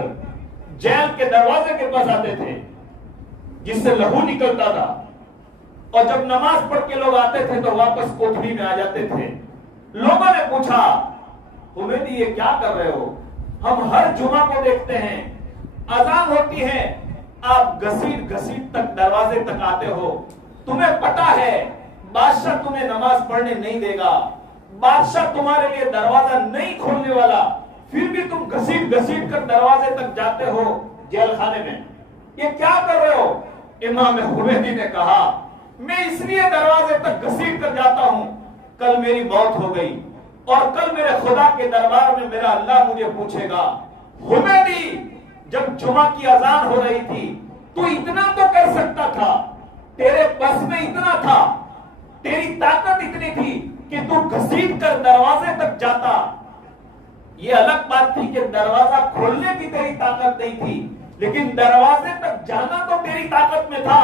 جیل کے دروازے کے پاس آتے تھے جس سے لہو نکلتا تھا, اور جب نماز پڑھ کے لوگ آتے تھے تو واپس کوٹھری میں آ جاتے تھے. لوگوں نے پوچھا حمیدی یہ کیا کر رہے ہو, ہم ہر جمعہ کو دیکھتے ہیں, اذان ہوتی ہے آپ گھسیٹ تک دروازے تک آتے ہو, تمہیں پتا ہے بادشاہ تمہیں نماز پڑھنے نہیں دے گا, بادشاہ تمہارے لیے دروازہ نہیں کھولنے والا, پھر بھی تم گھسیٹ کر دروازے تک جاتے ہو جیل خانے میں, یہ کیا کر رہے ہو؟ امام حمیدی نے کہا میں اس لیے دروازے تک گھسیٹ کر جاتا ہوں, کل میری موت ہو گئی اور کل میرے خدا کے دربار میں میرا اللہ مجھے پوچھے گا حمیدی جب جمعہ کی اذان ہو رہی تھی تو اتنا تو کر سکتا تھا, تیرے بس میں اتنا تھا, تیری طاقت اتنی تھی کہ تو گھسیٹ کر دروازے تک جاتا. یہ الگ بات تھی کہ دروازہ کھولنے کی تیری طاقت نہیں تھی, لیکن دروازے تک جانا تو تیری طاقت میں تھا.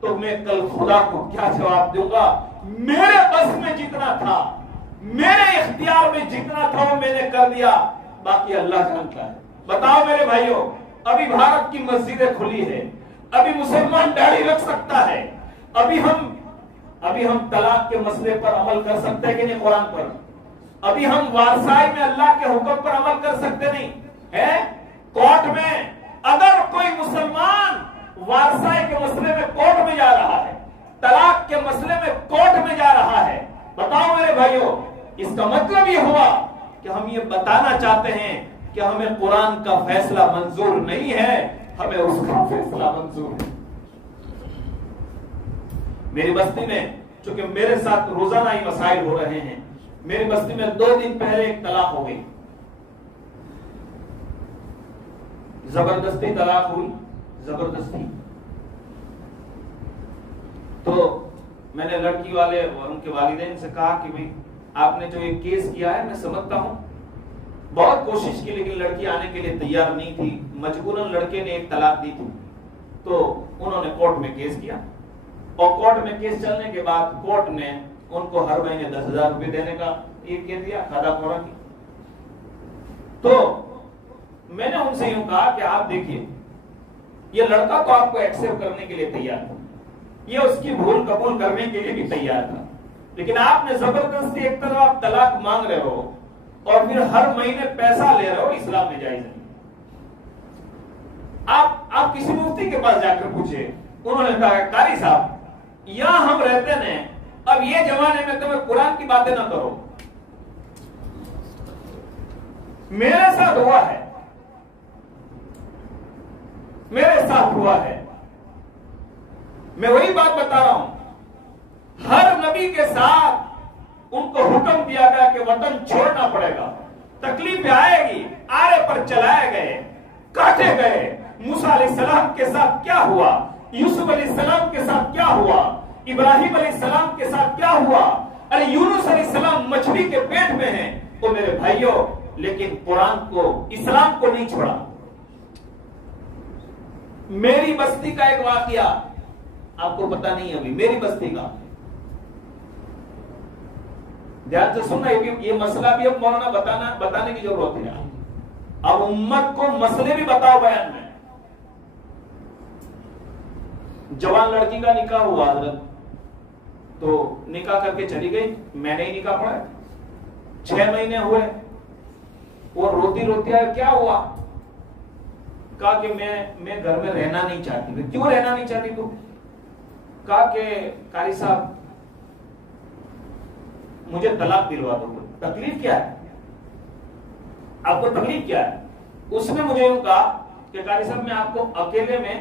تو میں کل خدا کو کیا جواب دوں گا؟ میرے بس میں جتنا تھا, میرے اختیار میں جتنا تھا وہ میں نے کر دیا, باقی اللہ جانتا ہے. بتاؤ میرے بھائیوں, ابھی بھارت کی مسجدیں کھلی ہے, ابھی مسلمان داڑھی رکھ سکتا ہے, ابھی ہم طلاق کے مسئلے پر عمل کر سکتے ہیں کہ نہیں قرآن پر, ابھی ہم وارثائی میں اللہ کے حکم پر عمل کر سکتے نہیں ہے. کورٹ میں اگر کوئی مسلمان وارثائی کے مسئلے میں کورٹ میں جا رہا ہے, طلاق کے مسئلے میں کورٹ میں جا رہا ہے, بتاؤ میرے بھائیوں, اس کا مطلب یہ ہوا کہ ہم یہ بتانا چاہتے ہیں کہ ہمیں قرآن کا فیصلہ منظور نہیں ہے, ہمیں اس کا فیصلہ منظور ہے. میری بستی میں چونکہ میرے ساتھ روزانہ ہی مسائل ہو رہے ہیں, میری بستی میں 2 دن پہلے ایک طلاق ہو گئی. زبردستی طلاق ہوئی، زبردستی. تو میں نے لڑکی والے اور ان کے والدین سے کہا کہ بھئی آپ نے جو یہ کیس کیا ہے میں سمجھتا ہوں، بہت کوشش کی لیکن لڑکی آنے کے لیے تیار نہیں تھی، مجبوراً لڑکے نے ایک طلاق دی تھی. تو انہوں نے کورٹ میں کیس کیا اور کورٹ میں کیس چلنے کے بعد کورٹ نے ان کو ہر مہینے 10,000 روپے دینے کا یہ کہہ دیا، کھادا کھوڑا کی. تو میں نے ان سے یوں کہا کہ آپ دیکھیے یہ لڑکا تو آپ کو ایکسپٹ کرنے کے لیے تیار تھا، یہ اس کی بھول قبول کرنے کے لیے بھی تیار تھا، لیکن آپ نے زبردستی ایک طرف آپ طلاق مانگ رہے ہو اور پھر ہر مہینے پیسہ لے رہے ہو، اسلام میں جائز نہیں. آپ کسی مفتی کے پاس جا کر پوچھے، انہوں نے کہا قاری صاحب یہاں ہم رہتے ہیں، اب یہ زمانے میں تمہیں قرآن کی باتیں نہ کرو. میرے ساتھ ہوا ہے، میرے ساتھ ہوا ہے، میں وہی بات بتا رہا ہوں. ہر نبی کے ساتھ ان کو حکم دیا گیا کہ وطن چھوڑنا پڑے گا، تکلیفیں آئے گی، آرے پر چلائے گئے، کاٹے گئے. موسیٰ علیہ السلام کے ساتھ کیا ہوا، یوسف علیہ السلام کے ساتھ کیا ہوا، ابراہیم علیہ السلام کے ساتھ کیا ہوا، ارے یونس علیہ السلام مچھلی کے پیٹ میں ہیں. وہ میرے بھائیوں لیکن قرآن کو، اسلام کو نہیں چھوڑا. میری بستی کا ایک واقعہ آپ کو پتا نہیں ابھی، میری بستی کا، دھیان سے سننا، یہ مسئلہ بھی اب مولانا بتانے کی ضرورت ہے. اب امت کو مسئلے بھی بتاؤ بیان میں. جوان لڑکی کا نکاح ہوا حضرت، تو نکاح کر کے چلی گئی، میں نے ہی نکاح پڑھا. 6 مہینے ہوئے، وہ روتی روتی آئے، کیا ہوا؟ کہا کہ میں گھر میں رہنا نہیں چاہتی. کیوں رہنا نہیں چاہتی تو؟ کہا کہ قاری صاحب مجھے طلاق دلوا دو. تکلیف کیا ہے آپ کو، تکلیف کیا ہے؟ اس نے مجھے یوں کہا کہ قاری صاحب میں آپ کو اکیلے میں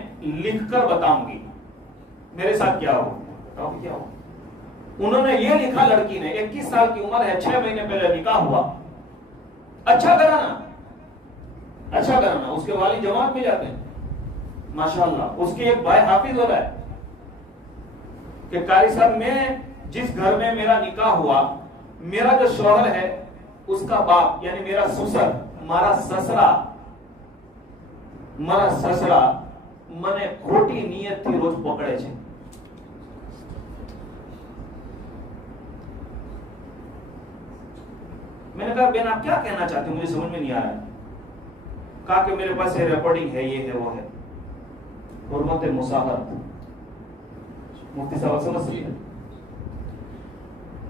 لکھ کر بتاؤں گی میرے ساتھ کیا ہو. بتاؤ کیا ہو. انہوں نے یہ لکھا، لڑکی نے 21 سال کی عمر ہے، 6 مہینے پہلے نکاح ہوا، اچھا کرانا، اچھا کرانا. اس کے والد جماعت میں جاتے ہیں ماشاءاللہ، اس کے ایک بھائی حافظ ہو رہا ہے کہ قاری صاحب میں جس گھر میں میرا نکاح ہوا، میرا جو شوہر ہے اس کا باپ یعنی میرا سسر، مارا سسرا منے کھوٹی نیت تھی روز پکڑے چھے. میں نے کہا بہن آپ کیا کہنا چاہتے ہیں، مجھے سمجھ میں نہیں آ رہا ہے. کہا کہ میرے پاس یہ ریکارڈنگ ہے، یہ ہے وہ ہے. حرمت مساحت، مفتی صاحب سمجھ لیا.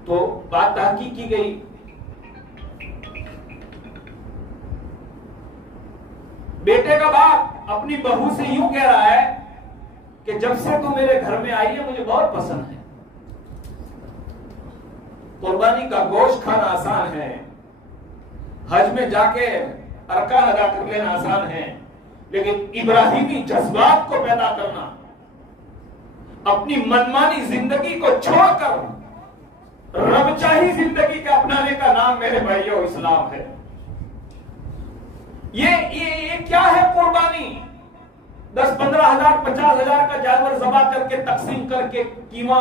تو بات تحقیق کی گئی. بیٹے کا باپ اپنی بہو سے یوں کہہ رہا ہے کہ جب سے تو میرے گھر میں آئی ہے مجھے بہت پسند ہے، قربانی کا گوشت کھانا آسان ہے، حج میں جا کے ارکان ادا کر لینا آسان ہے، لیکن ابراہیمی جذبات کو پیدا کرنا، اپنی منمانی زندگی کو چھوڑ کر رب چاہی زندگی کا اپنانے کا نام میرے بھائیوں اسلام ہے. یہ کیا ہے قربانی؟ 10-15 ہزار 50 ہزار کا جانور ذبح کر کے تقسیم کر کے قیمہ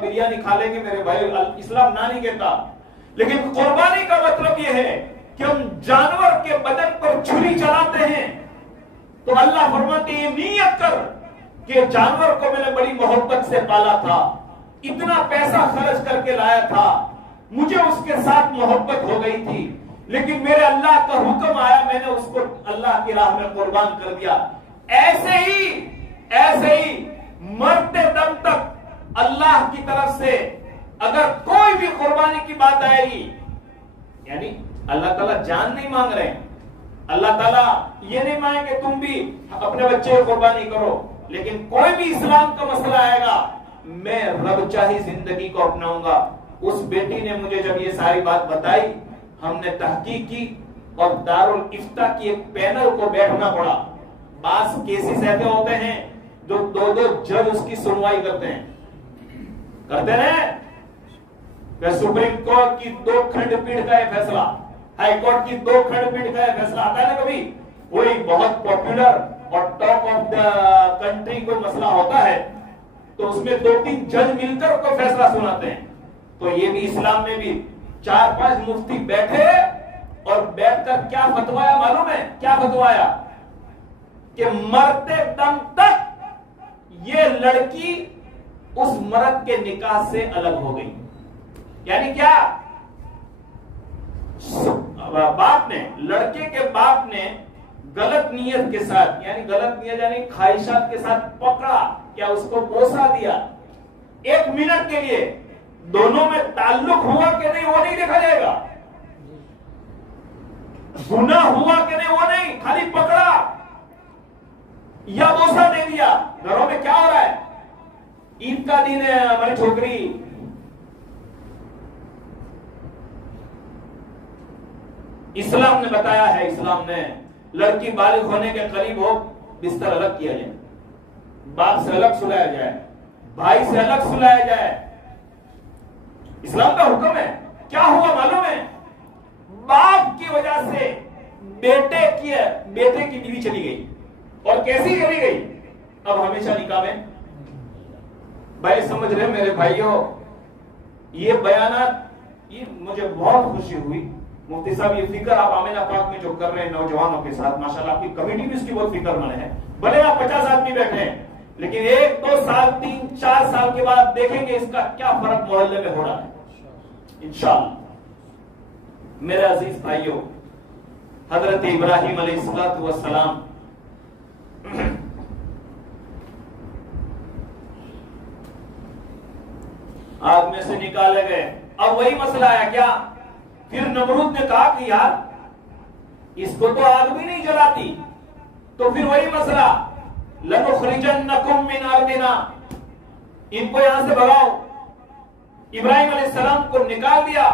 بریانی کھا لیں گے میرے بھائی، اسلام نہ نہیں کہتا. لیکن قربانی کا مطلب یہ ہے کہ ہم جانور کے بدن پر چھری چلاتے ہیں تو اللہ فرماتے ہیں یہ نیت کر کہ جانور کو میں نے بڑی محبت سے پالا تھا، اتنا پیسہ خرچ کر کے لایا تھا، مجھے اس کے ساتھ محبت ہو گئی تھی، لیکن میرے اللہ کا حکم آیا، میں نے اس کو اللہ کی راہ میں قربان کر دیا. ایسے ہی مرتے دم تک اللہ کی طرف سے اگر کوئی بھی قربانی کی بات آئے گی، یعنی اللہ تعالیٰ جان نہیں مانگ رہے ہیں، اللہ تعالیٰ یہ نہیں مانگے کہ تم بھی اپنے بچے کی قربانی کرو، لیکن کوئی بھی اسلام کا مسئلہ آئے گا میں رب چاہی زندگی کو اپناؤں گا. اس بیٹی نے مجھے جب یہ ساری بات بتائی، ہم نے تحقیق کی اور دارالافتاء کی ایک پینل کو بیٹھنا پڑا. بعض کیسز ایسے ہوتے ہیں جو 2 جج اس کی سنوائی کرتے رہے. سپریم کورٹ کی 2 کھنڈ پیٹھ کا یہ فیصلہ، ہائی کورٹ کی 2 کھنڈ پیٹھ کا یہ فیصلہ آتا ہے نا کبھی، کوئی بہت پاپولر اور ٹاپ آف دا کنٹری کوئی مسئلہ ہوتا ہے تو اس میں 2-3 جج مل کر کوئی فیصلہ سناتے ہیں. تو یہ بھی اسلام میں بھی 4-5 مفتی بیٹھے اور بیٹھ کر کیا فتوایا معلوم ہے؟ کیا فتوایا کہ مرتے دم تک یہ لڑکی اس مرد کے نکاح سے الگ ہو گئی. یعنی کیا؟ باپ نے، لڑکے کے باپ نے غلط نیت کے ساتھ، یعنی غلط نیت یعنی خواہشات کے ساتھ پکڑا، کیا اس کو بوسا دیا 1 منٹ کے لیے. دونوں میں تعلق ہوا کہ نہیں وہ نہیں دیکھا جائے گا، گناہ ہوا کہ نہیں وہ نہیں، خالی پکڑا یا بوسا دے دیا. گھروں میں کیا ہو رہا ہے؟ عید کا دن ہے، ہماری چھوکری اسلام نے بتایا ہے، اسلام نے لڑکی بالغ ہونے کے قریب ہو بستر الگ کیا جائے، باپ سے الگ سلایا جائے، بھائی سے الگ سلایا جائے. اسلام کا حکم ہے. کیا ہوا معلوم ہے؟ باپ کی وجہ سے بیٹے کی بیوی چلی گئی. اور کیسی چلی گئی؟ اب ہمیشہ نکاح میں. بھائی سمجھ رہے میرے بھائیوں، یہ بیانات، یہ مجھے بہت خوشی ہوئی. مفتی صاحب یہ فکر آپ آمینہ پاک میں جو کر رہے ہیں نوجوانوں کے ساتھ، ماشاءاللہ آپ کی کمیٹی بھی اس کی بہت فکر مند ہے. بھلے آپ 50 آدمی بیٹھے ہیں لیکن 1-2 سال 3-4 سال کے بعد دیکھیں گے اس کا کیا فرق محلے میں ہو رہا ہے انشاءاللہ. میرے عزیز بھائیوں، حضرت ابراہیم علیہ السلام آگ میں سے نکالے گئے. اب وہی مسئلہ آیا کیا؟ پھر نمرود نے کہا کہ یار اس کو تو آگ بھی نہیں جلاتی. تو پھر وہی مسئلہ، لَنُخْرِجَنَّكُمْ مِنْ أَرْضِنَا، ان کو یہاں سے بھگاؤ. ابراہیم علیہ السلام کو نکال دیا.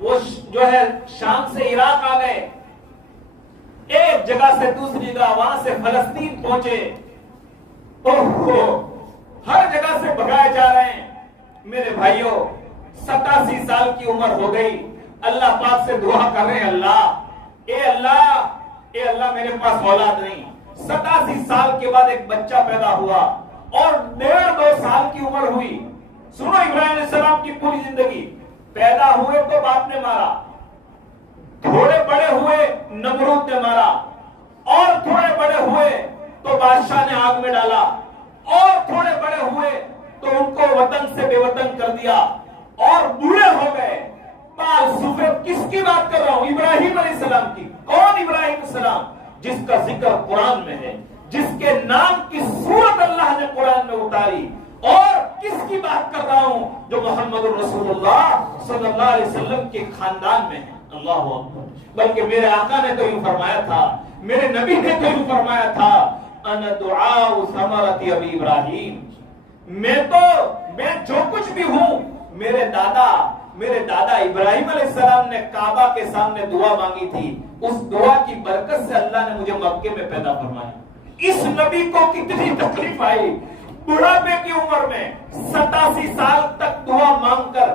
وہ جو ہے شام سے عراق آ گئے، ایک جگہ سے دوسری جگہ، وہاں سے فلسطین پہنچے. ہر جگہ سے بھگائے جا رہے ہیں. میرے بھائیوں 87 سال کی عمر ہو گئی. اللہ پاک سے دعا کر رہے ہیں، اے اللہ میرے پاس اولاد نہیں. 87 سال کے بعد ایک بچہ پیدا ہوا اور 1.5-2 سال کی عمر ہوئی. سنو ابراہیم علیہ السلام کی پوری زندگی. پیدا ہوئے تو باپ نے مارا، تھوڑے بڑے ہوئے نمرود نے مارا، اور تھوڑے بڑے ہوئے تو بادشاہ نے آگ میں ڈالا، اور تھوڑے بڑے ہوئے تو ان کو وطن سے بے وطن کر دیا، اور بوڑھے ہو گئے. بال سفید. کس کی بات کر رہا ہوں؟ ابراہیم علیہ السلام کی. کون ابراہیم السلام؟ جس کا ذکر قرآن میں ہے، جس کے نام کی سورت اللہ نے قرآن میں اتاری. اور کس کی بات کر رہا ہوں؟ جو محمد رسول اللہ صلی اللہ علیہ وسلم کے خاندان میں ہے. اللہ اکبر. بلکہ میرے آقا نے تو یوں فرمایا تھا، میرے نبی نے تو یوں فرمایا تھا، انا دعاء ثمرۃ ابی ابراہیم. میں جو کچھ بھی ہوں، میرے دادا ابراہیم علیہ السلام نے کعبہ کے سامنے دعا مانگی تھی، اس دعا کی برکت سے اللہ نے مجھے مکے میں پیدا فرمایا. اس نبی کو کتنی تکلیف آئی، بڑھاپے کی عمر میں 87 سال تک دعا مانگ کر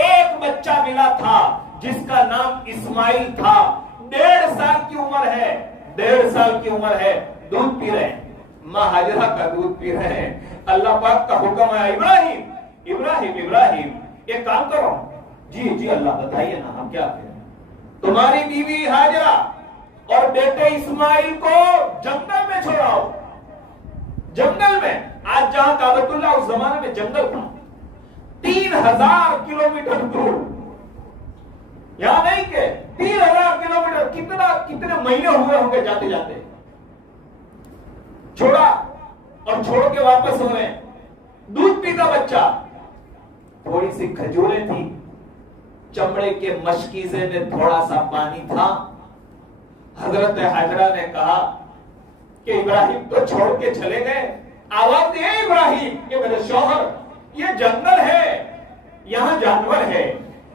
ایک بچہ ملا تھا جس کا نام اسماعیل تھا. 1.5 سال کی عمر ہے، 1.5 سال کی عمر ہے. دودھ پی رہے ہیں، ماں ہاجرہ کا دودھ پی رہے ہیں. اللہ پاک کا حکم ہے، ابراہیم ایک کام کرو. جی اللہ بتائیے نا، ہم کیا کریں؟ تمہاری بیوی ہاجرہ اور بیٹے اسماعیل کو جنگل میں چھوڑاؤ. جنگل میں، آج جہاں کعبۃ اللہ اس زمانے میں جنگل تھا، 3000 کلومیٹر دور. یہاں نہیں کہ 3000 کلومیٹر، کتنے مہینے ہوئے ہوں گے جاتے جاتے. چھوڑا اور چھوڑ کے واپس ہو رہے ہیں. دودھ پیتا بچہ. تھوڑی سی کھجوریں تھی، چمڑے کے مشکیزے میں تھوڑا سا پانی تھا. حضرت حاجرہ نے کہا کہ ابراہیم تو چھوڑ کے چلے گئے. آواز دے ابراہیم کہ میرے شوہر، یہ جنگل ہے، یہاں جانور ہے،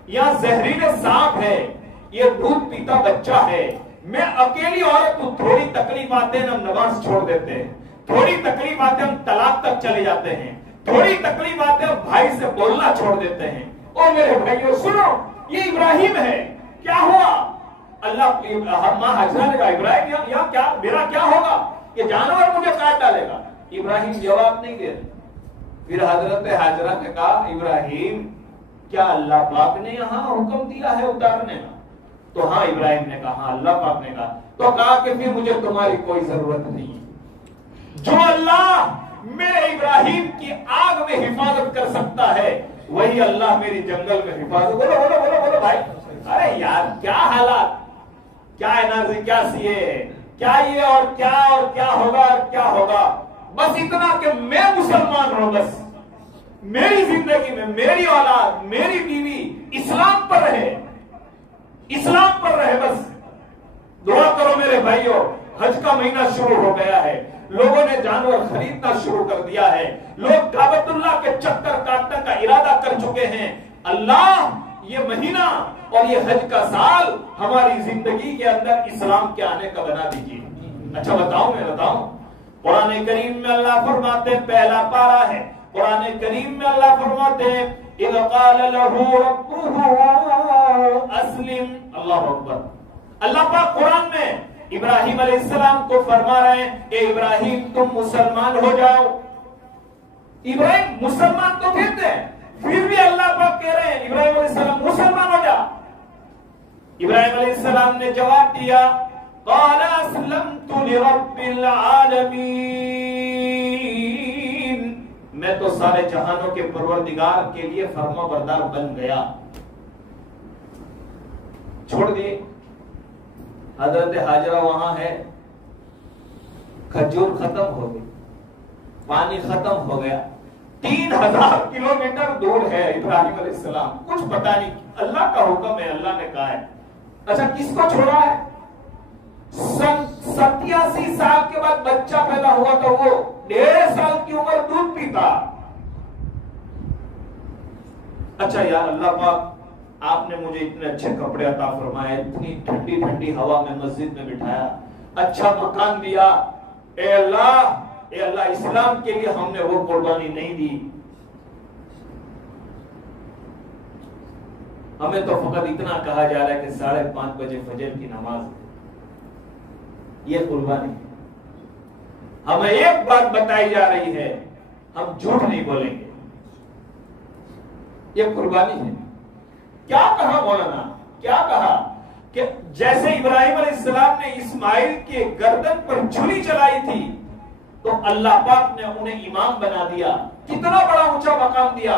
یہاں زہریلے سانپ ہے، یہ دودھ پیتا بچہ ہے. میں اکیلی عورت ہوں. تھوڑی تکلیف آتے ہیں ہم نماز چھوڑ دیتے ہیں، تھوڑی تکلیف آتے ہم طلاق تک چلے جاتے ہیں، تھوڑی تکلیف آتے ہم بھائی سے بولنا چھوڑ دیتے ہیں. او میرے بھائیوں سنو، یہ ابراہیم ہے. کیا ہوا؟ اللہ ماں حجرہ نے کہا ابراہیم یا کیا میرا کیا ہوگا، یہ جانور مجھے کاٹ ڈالے گا. ابراہیم جواب نہیں دے. پھر حضرت حجرہ نے کہا ابراہیم کیا اللہ پاک نے یہاں حکم دیا ہے اتارنے کا؟ تو ہاں ابراہیم نے کہا ہاں اللہ پاک نے کہا. تو کہا کہ پھر مجھے تمہاری کوئی ضرورت نہیں. جو اللہ میرے ابراہیم کی آگ میں حفاظت کر سکتا ہے وہی اللہ میری جنگل میں حفاظت. بولو بولو بولو بولو بھائی. ارے یار کیا حالات، کیا انرجی، کیا سیے، کیا یہ اور کیا ہوگا اور کیا ہوگا. بس اتنا کہ میں مسلمان ہوں، بس میری زندگی میں میری اولاد میری بیوی اسلام پر رہے، اسلام پر رہے. بس دعا کرو میرے بھائیوں. حج کا مہینہ شروع ہو گیا ہے، لوگوں نے جانور خریدنا شروع کر دیا ہے، لوگ کعبۃ اللہ کے چکر کاٹنے کا ارادہ کر چکے ہیں. اللہ یہ مہینہ اور یہ حج کا سال ہماری زندگی کے اندر اسلام کے آنے کا بنا دیجیے. اچھا بتاؤں، میں بتاؤں. قرآن کریم میں اللہ فرماتے ہیں، پہلا پارہ ہے قرآن کریم میں اللہ فرماتے ہیں اذ قال له ربه اسلم. اللہ اکبر. اللہ پاک قرآن میں ابراہیم علیہ السلام کو فرما رہے ہیں اے ابراہیم تم مسلمان ہو جاؤ. ابراہیم مسلمان تو تھے، پھر بھی اللہ پاک کہہ رہے ہیں ابراہیم علیہ السلام مسلمان ہو جا. ابراہیم علیہ السلام نے جواب دیا قال اسلمت لرب العالمین، میں تو سارے جہانوں کے پروردگار کے لیے فرما بردار بن گیا. چھوڑ دیے. حضرت حاجرہ وہاں ہے، کھجور ختم ہو گئی، پانی ختم ہو گیا، 3000 کلومیٹر دور ہے ابراہیم علیہ السلام. کچھ پتا نہیں، اللہ کا حکم ہے، اللہ نے کہا ہے. اچھا کس کو چھوڑا ہے؟ 87 سال کے بعد بچہ پیدا ہوا تو وہ 1.5 سال کی عمر دودھ پیتا. اچھا یار اللہ پاک آپ نے مجھے اتنے اچھے کپڑے عطا فرمائے، اتنی ٹھنڈی ٹھنڈی ہوا میں مسجد میں بٹھایا، اچھا مکان دیا. اے اللہ اسلام کے لیے ہم نے وہ قربانی نہیں دی. ہمیں تو فقط اتنا کہا جا رہا ہے کہ 5:30 بجے فجر کی نماز، یہ قربانی. ہمیں ایک بات بتائی جا رہی ہے، ہم جھوٹ نہیں بولیں گے، یہ قربانی ہے. کیا کہا مولانا؟ کیا کہا کہ جیسے ابراہیم علیہ السلام نے اسماعیل کے گردن پر چھری چلائی تھی تو اللہ پاک نے انہیں امام بنا دیا. کتنا بڑا اونچا مقام دیا.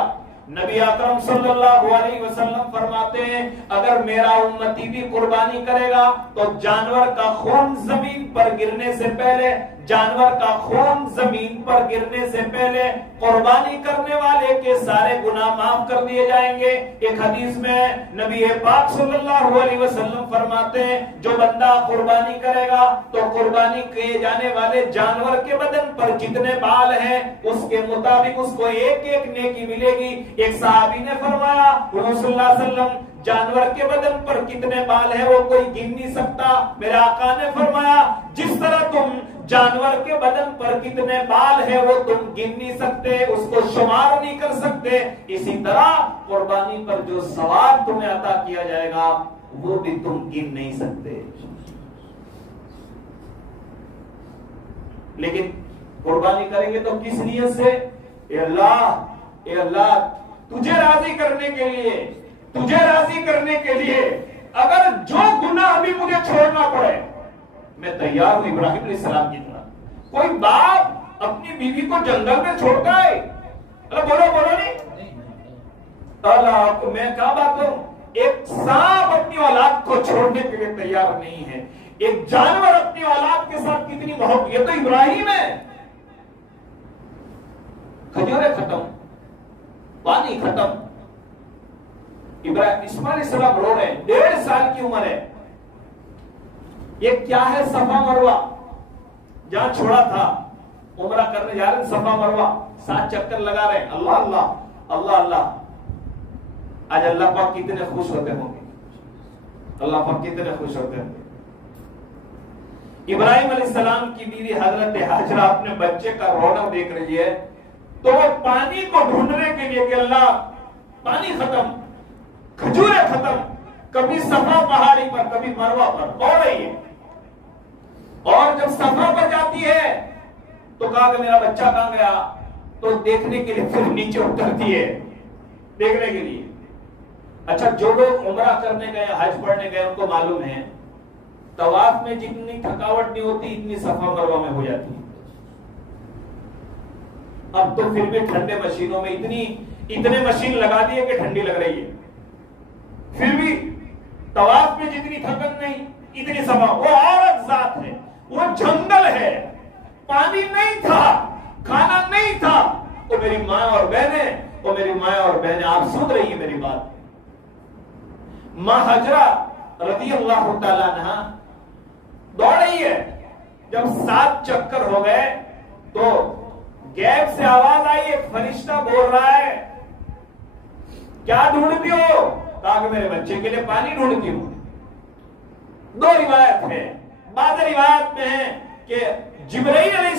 نبی اکرم صلی اللہ علیہ وسلم فرماتے ہیں اگر میرا امتی بھی قربانی کرے گا تو جانور کا خون زمین پر گرنے سے پہلے، جانور کا خون زمین پر گرنے سے پہلے قربانی کرنے والے کے سارے گناہ معاف کر دیے جائیں گے. ایک حدیث میں نبی پاک صلی اللہ علیہ وسلم فرماتے ہیں جو بندہ قربانی کرے گا تو قربانی کیے جانے والے جانور کے بدن پر جتنے بال ہیں اس کے مطابق اس کو ایک ایک نیکی ملے گی. ایک صحابی نے فرمایا حضور صلی اللہ علیہ وسلم جانور کے بدن پر کتنے بال ہیں وہ کوئی گن نہیں سکتا. میرے آقا نے فرمایا جس طرح تم جانور کے بدن پر کتنے بال ہیں وہ تم گن نہیں سکتے، اس کو شمار نہیں کر سکتے، اسی طرح قربانی پر جو ثواب تمہیں عطا کیا جائے گا وہ بھی تم گن نہیں سکتے. لیکن قربانی کریں گے تو کس نیت سے؟ اے اللہ تجھے راضی کرنے کے لیے، تجھے راضی کرنے کے لیے اگر جو گناہ بھی مجھے چھوڑنا پڑے میں تیار ہوں ابراہیم علیہ السلام کی طرح. کوئی باپ اپنی بیوی کو جنگل میں چھوڑتا ہے؟ بولو نہیں. اللہ میں کیا بات ہوں، ایک سانپ اپنی اولاد کو چھوڑنے کے لیے تیار نہیں ہے، ایک جانور اپنی اولاد کے ساتھ کتنی محبت. یہ تو ابراہیم ہے. کھجوریں ختم، پانی ختم. اسماعیل علیہ السلام رو رہے ہیں، 1.5 سال کی عمر ہے. یہ کیا ہے؟ صفا مروہ جہاں چھوڑا تھا عمرہ کرنے جا رہے ہیں. صفا مروہ 7 چکر لگا رہے ہیں. اللہ اللہ اللہ اللہ. آج اللہ پاک کتنے خوش ہوتے ہوں گے، اللہ پاک کتنے خوش ہوتے ہوں گے. ابراہیم علیہ السلام کی بیوی حضرت حاجرہ اپنے بچے کا رونا دیکھ رہی ہے تو وہ پانی کو ڈھونڈنے کے لیے کہ اللہ پانی ختم، کھجوریں ختم، کبھی صفا پہاڑی پر کبھی مروہ پر دوڑ رہی ہے، اور جب صفا پر جاتی ہے تو کہا کہ میرا بچہ کہاں گیا، تو دیکھنے کے لیے پھر نیچے اترتی ہے دیکھنے کے لیے۔ اچھا جو لوگ عمرہ کرنے گئے حج پڑھنے گئے ان کو معلوم ہے طواف میں جتنی تھکاوٹ نہیں ہوتی اتنی صفا مروہ میں ہو جاتی ہے۔ اب تو پھر بھی ٹھنڈے مشینوں میں اتنے مشین لگا دیے کہ ٹھنڈی لگ رہی ہے، پھر بھی طواف میں جتنی تھکن نہیں اتنی صفا۔ وہ عورت ذات ہے، وہ جنگل ہے، پانی نہیں تھا، کھانا نہیں تھا۔ وہ میری ماں اور بہنیں، وہ میری ماں اور بہنیں، آپ سن رہی ہیں میری بات؟ ماں ہجرہ رضی اللہ تعالیٰ عنہا دوڑ رہی ہے، جب 7 چکر ہو گئے تو غیب سے آواز آئی، ایک فرشتہ بول رہا ہے کیا ڈھونڈتی ہو؟ کہا کہ میرے بچے کے لیے پانی ڈھونڈتی ہوں۔ 2 روایت ہے، بعض روایت میں ہے کہ جبرائیل علیہ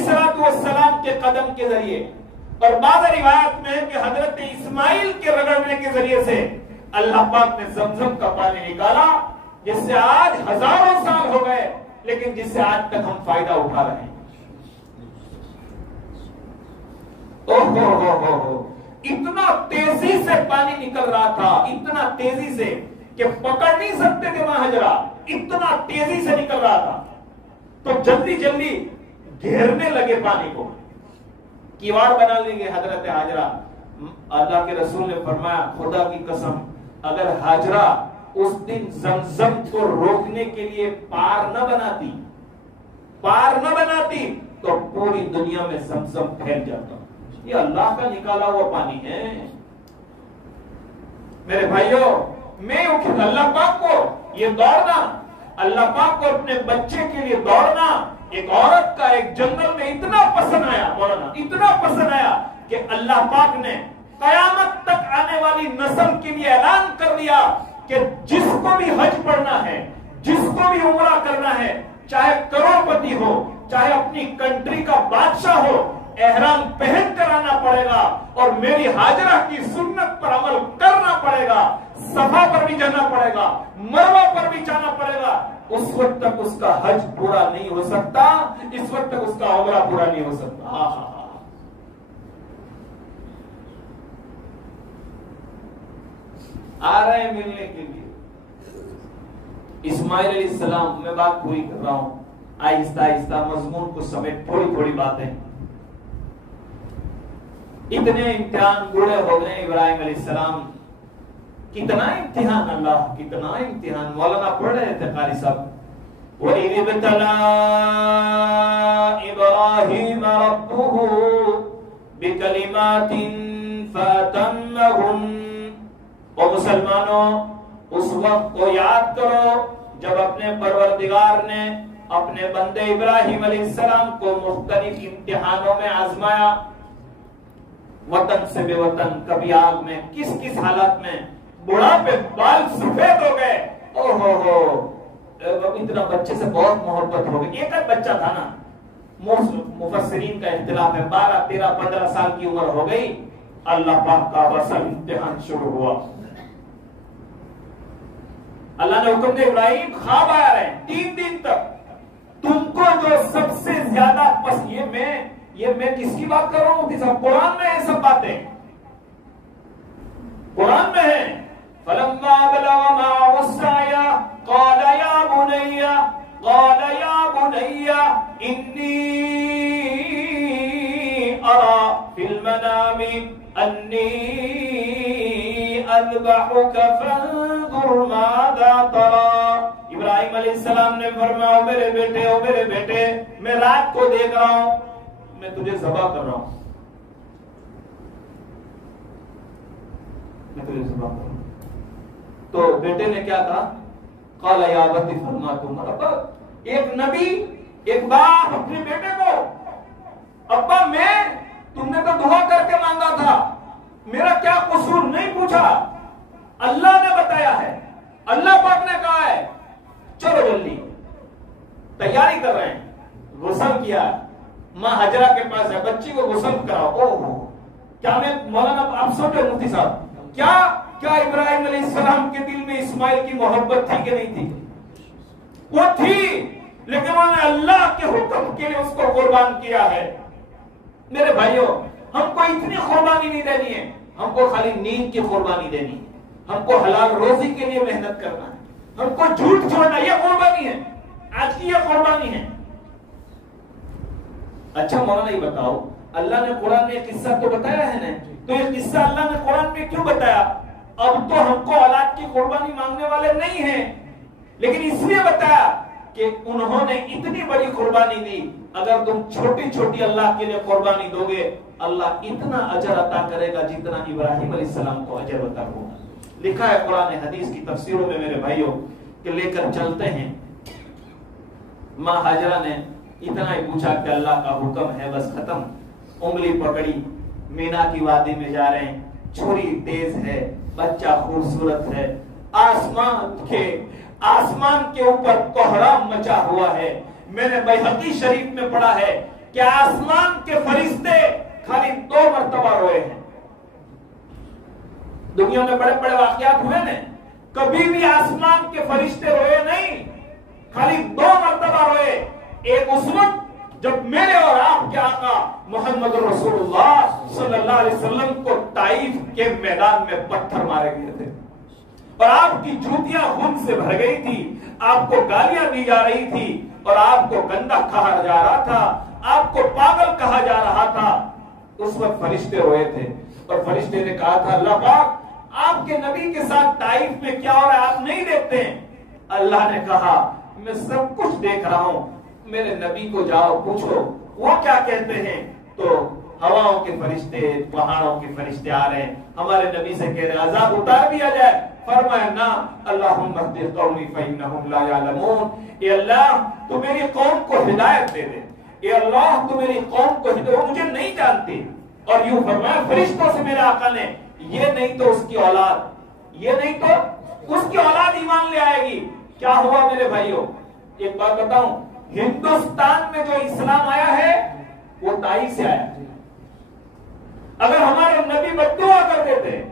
السلام کے قدم کے ذریعے، اور بعض روایت میں ہے کہ حضرت اسماعیل کے رگڑنے کے ذریعے سے اللہ پاک نے زمزم کا پانی نکالا، جس سے آج ہزاروں سال ہو گئے لیکن جس سے آج تک ہم فائدہ اٹھا رہے ہیں۔ اتنا تیزی سے پانی نکل رہا تھا، اتنا تیزی سے کہ پکڑ نہیں سکتے تھے ماں ہجرہ، اتنا تیزی سے نکل رہا تھا۔ تو جلدی جلدی گھیرنے لگے پانی کو، کیواڑ بنا لیں گے حضرت ہاجرہ۔ اللہ کے رسول نے فرمایا خدا کی قسم اگر ہاجرہ اس دن زمزم کو روکنے کے لیے پار نہ بناتی تو پوری دنیا میں زمزم پھیل جاتا۔ یہ اللہ کا نکالا ہوا پانی ہے میرے بھائیوں۔ میں اللہ پاک کو یہ دوڑنا، اللہ پاک کو اپنے بچے کے لیے دوڑنا ایک عورت کا ایک جنگل میں اتنا پسند آیا، مولانا اتنا پسند آیا کہ اللہ پاک نے قیامت تک آنے والی نسل کے لیے اعلان کر دیا کہ جس کو بھی حج پڑھنا ہے، جس کو بھی عمرہ کرنا ہے، چاہے کروڑپتی ہو، چاہے اپنی کنٹری کا بادشاہ ہو، احرام پہن کر آنا پڑے گا اور میری ہاجرہ کی سنت پر عمل کرنا پڑے گا۔ صفا پر بھی جانا پڑے گا، مروہ پر بھی جانا پڑے گا۔ اس وقت تک اس کا حج پورا نہیں ہو سکتا، اس وقت تک اس کا عمرہ پورا نہیں ہو سکتا۔ آ رہے ہیں ملنے کے لیے اسماعیل علیہ السلام۔ میں بات پوری کر رہا ہوں آہستہ آہستہ، مضمون کو سمیت تھوڑی تھوڑی باتیں۔ اتنے امتحان بوڑھے ہو گئے ابراہیم علیہ السلام، کتنا امتحان، اللہ کتنا امتحان۔ مولانا پڑھ رہے تھے قاری صاحب، وَإِذِ ابْتَلَىٰ إِبْرَاهِيمَ رَبُّهُ بِكَلِمَاتٍ فَأَتَمَّهُنَّ۔ او مسلمانوں اس وقت کو یاد کرو جب اپنے پروردگار نے اپنے بندے ابراہیم علیہ السلام کو مختلف امتحانوں میں آزمایا، وطن سے بے وطن، کبھی آگ میں، کس کس حالت میں، بڑھاپے بال سفید ہو گئے، اتنا بچے سے بہت محبت ہو گئی۔ ایک بچہ تھا نا، مفسرین کا اختلاف ہے، 12 13 15 سال کی عمر ہو گئی، اللہ پاک کا وصل امتحان شروع ہوا۔ اللہ نے حکم دیا ابراہیم خواب آیا رہے 3 دن تک، تم کو جو سب سے زیادہ پسند، یہ میں کس کی بات کر رہا ہوں؟ قرآن میں ہے سب باتیں، قرآن میں ہے۔ فَلَمَّا بَلَغَ مَعَهُ السَّعْيَ قَالَ يَا بُنَيَّ إِنِّي أَرَى فِي الْمَنَامِ أَنِّي أَذْبَحُكَ فَانظُرْ مَاذَا تَرَىٰ۔ ابراہیم علیہ السلام نے فرمایا میرے بیٹے میں رات کو دیکھ رہا ہوں، میں تجھے ذبح کر رہا ہوں، تو بیٹے نے کیا کہا؟ قال یا ابت فرما تم ابا، ایک نبی ایک باپ اپنے بیٹے کو، ابا تم نے تو دعا کر کے مانگا تھا، میرا کیا قصور نہیں پوچھا، اللہ نے بتایا ہے، اللہ پاک نے کہا ہے، چلو جلدی تیاری کر رہے ہیں، غسل کیا، ماں ہجرہ کے پاس ہے، بچی کو غسل کراؤ۔ کیا میں مولانا آپ سمجھو مفتی صاحب، کیا کیا ابراہیم علیہ السلام کے دل میں اسماعیل کی محبت تھی کہ نہیں تھی؟ وہ تھی، لیکن انہوں نے اللہ کے حکم کے لیے اس کو قربان کیا ہے۔ میرے بھائیوں، ہم کو اتنی قربانی نہیں دینی ہے، ہم کو خالی نیند کی قربانی دینی ہے، ہم کو حلال روزی کے لیے محنت کرنا ہے، ہم کو جھوٹ چھوڑنا، یہ قربانی ہے، آج کی یہ قربانی ہے۔ اچھا مولانا یہ بتاؤ، اللہ نے قرآن میں قصہ تو بتایا ہے نا، تو یہ قصہ اللہ نے قرآن میں کیوں بتایا؟ اب تو ہم کو اولاد کی قربانی مانگنے والے نہیں ہیں، لیکن اس لیے بتایا کہ انہوں نے اتنی بڑی قربانی دی، اگر تم چھوٹی چھوٹی اللہ کے لیے قربانی دو گے، اللہ اتنا اجر عطا کرے گا جتنا ابراہیم علیہ السلام کو اجر عطا ہوگا۔ لکھا ہے قرآن حدیث کی تفسیروں میں میرے بھائیوں کہ لے کر چلتے ہیں، ماں ہاجرہ نے اتنا ہی پوچھا کہ اللہ کا حکم ہے، بس ختم، انگلی پکڑی، مینا کی وادی میں جا رہے ہیں، چھری تیز ہے، بچہ خوبصورت ہے، آسمان کے اوپر کوہرام مچا ہوا ہے۔ میں نے بیہقی شریف میں پڑھا ہے کہ آسمان کے فرشتے خالی 2 مرتبہ روئے ہیں۔ دنیا میں بڑے بڑے واقعات ہوئے نا، کبھی بھی آسمان کے فرشتے روئے نہیں، خالی 2 مرتبہ روئے۔ ایک اس وقت جب میرے اور آپ کے آقا محمد رسول اللہ صلی اللہ علیہ وسلم کو طائف کے میدان میں پتھر مارے گئے تھے اور آپ کی جوتیاں خون سے بھر گئی تھی، آپ کو گالیاں دی جا رہی تھی اور آپ کو گندا کہا جا رہا تھا، آپ کو پاگل کہا جا رہا تھا۔ اس وقت فرشتے روئے تھے اور فرشتے نے کہا تھا، اللہ پاک آپ کے نبی کے ساتھ طائف میں کیا ہو رہا ہے آپ نہیں دیکھتے ہیں؟ اللہ نے کہا میں سب کچھ دیکھ رہا ہوں، میرے نبی کو جاؤ پوچھو وہ کیا کہتے ہیں۔ تو ہواؤں کے فرشتے، پہاڑوں کے فرشتے آ رہے ہیں، ہمارے نبی سے کہہ رہے ہیں عذاب اتار دیا جائے۔ فرمایا نا، اللہم اہد قومی فإنہم لا یعلمون، اے اللہ تو میری قوم کو ہدایت دے دے، اے اللہ تو میری قوم کو ہدایت، وہ مجھے نہیں جانتے۔ اور یوں فرمایا فرشتوں سے میرے آقا نے، یہ نہیں تو اس کی اولاد، یہ نہیں تو اس کی اولاد ایمان لے آئے گی۔ کیا ہوا میرے بھائیوں؟ ایک بات بتاؤں، ہندوستان میں جو اسلام آیا ہے وہ طائف سے آیا۔ اگر ہمارے نبی بددعا کر دیتے،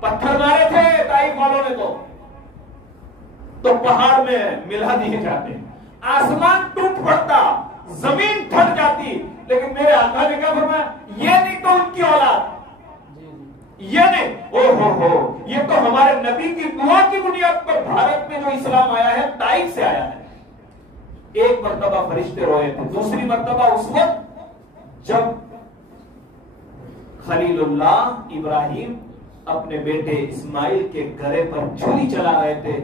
پتھر مارے تھے طائف والوں نے تو پہاڑ میں ملا دیے جاتے، آسمان ٹوٹ پڑتا، زمین پھٹ جاتی، لیکن میرے آقا نے کہا فرمایا یہ نہیں تو ان کی اولاد، یہ نہیں، یہ تو ہمارے نبی کی دعا کی بنیاد پر بھارت میں جو اسلام آیا ہے طائف سے آیا ہے۔ ایک مرتبہ فرشتے روئے تھے، دوسری مرتبہ اس وقت جب خلیل اللہ ابراہیم اپنے بیٹے اسماعیل کے گھرے پر چھری چلا رہے تھے،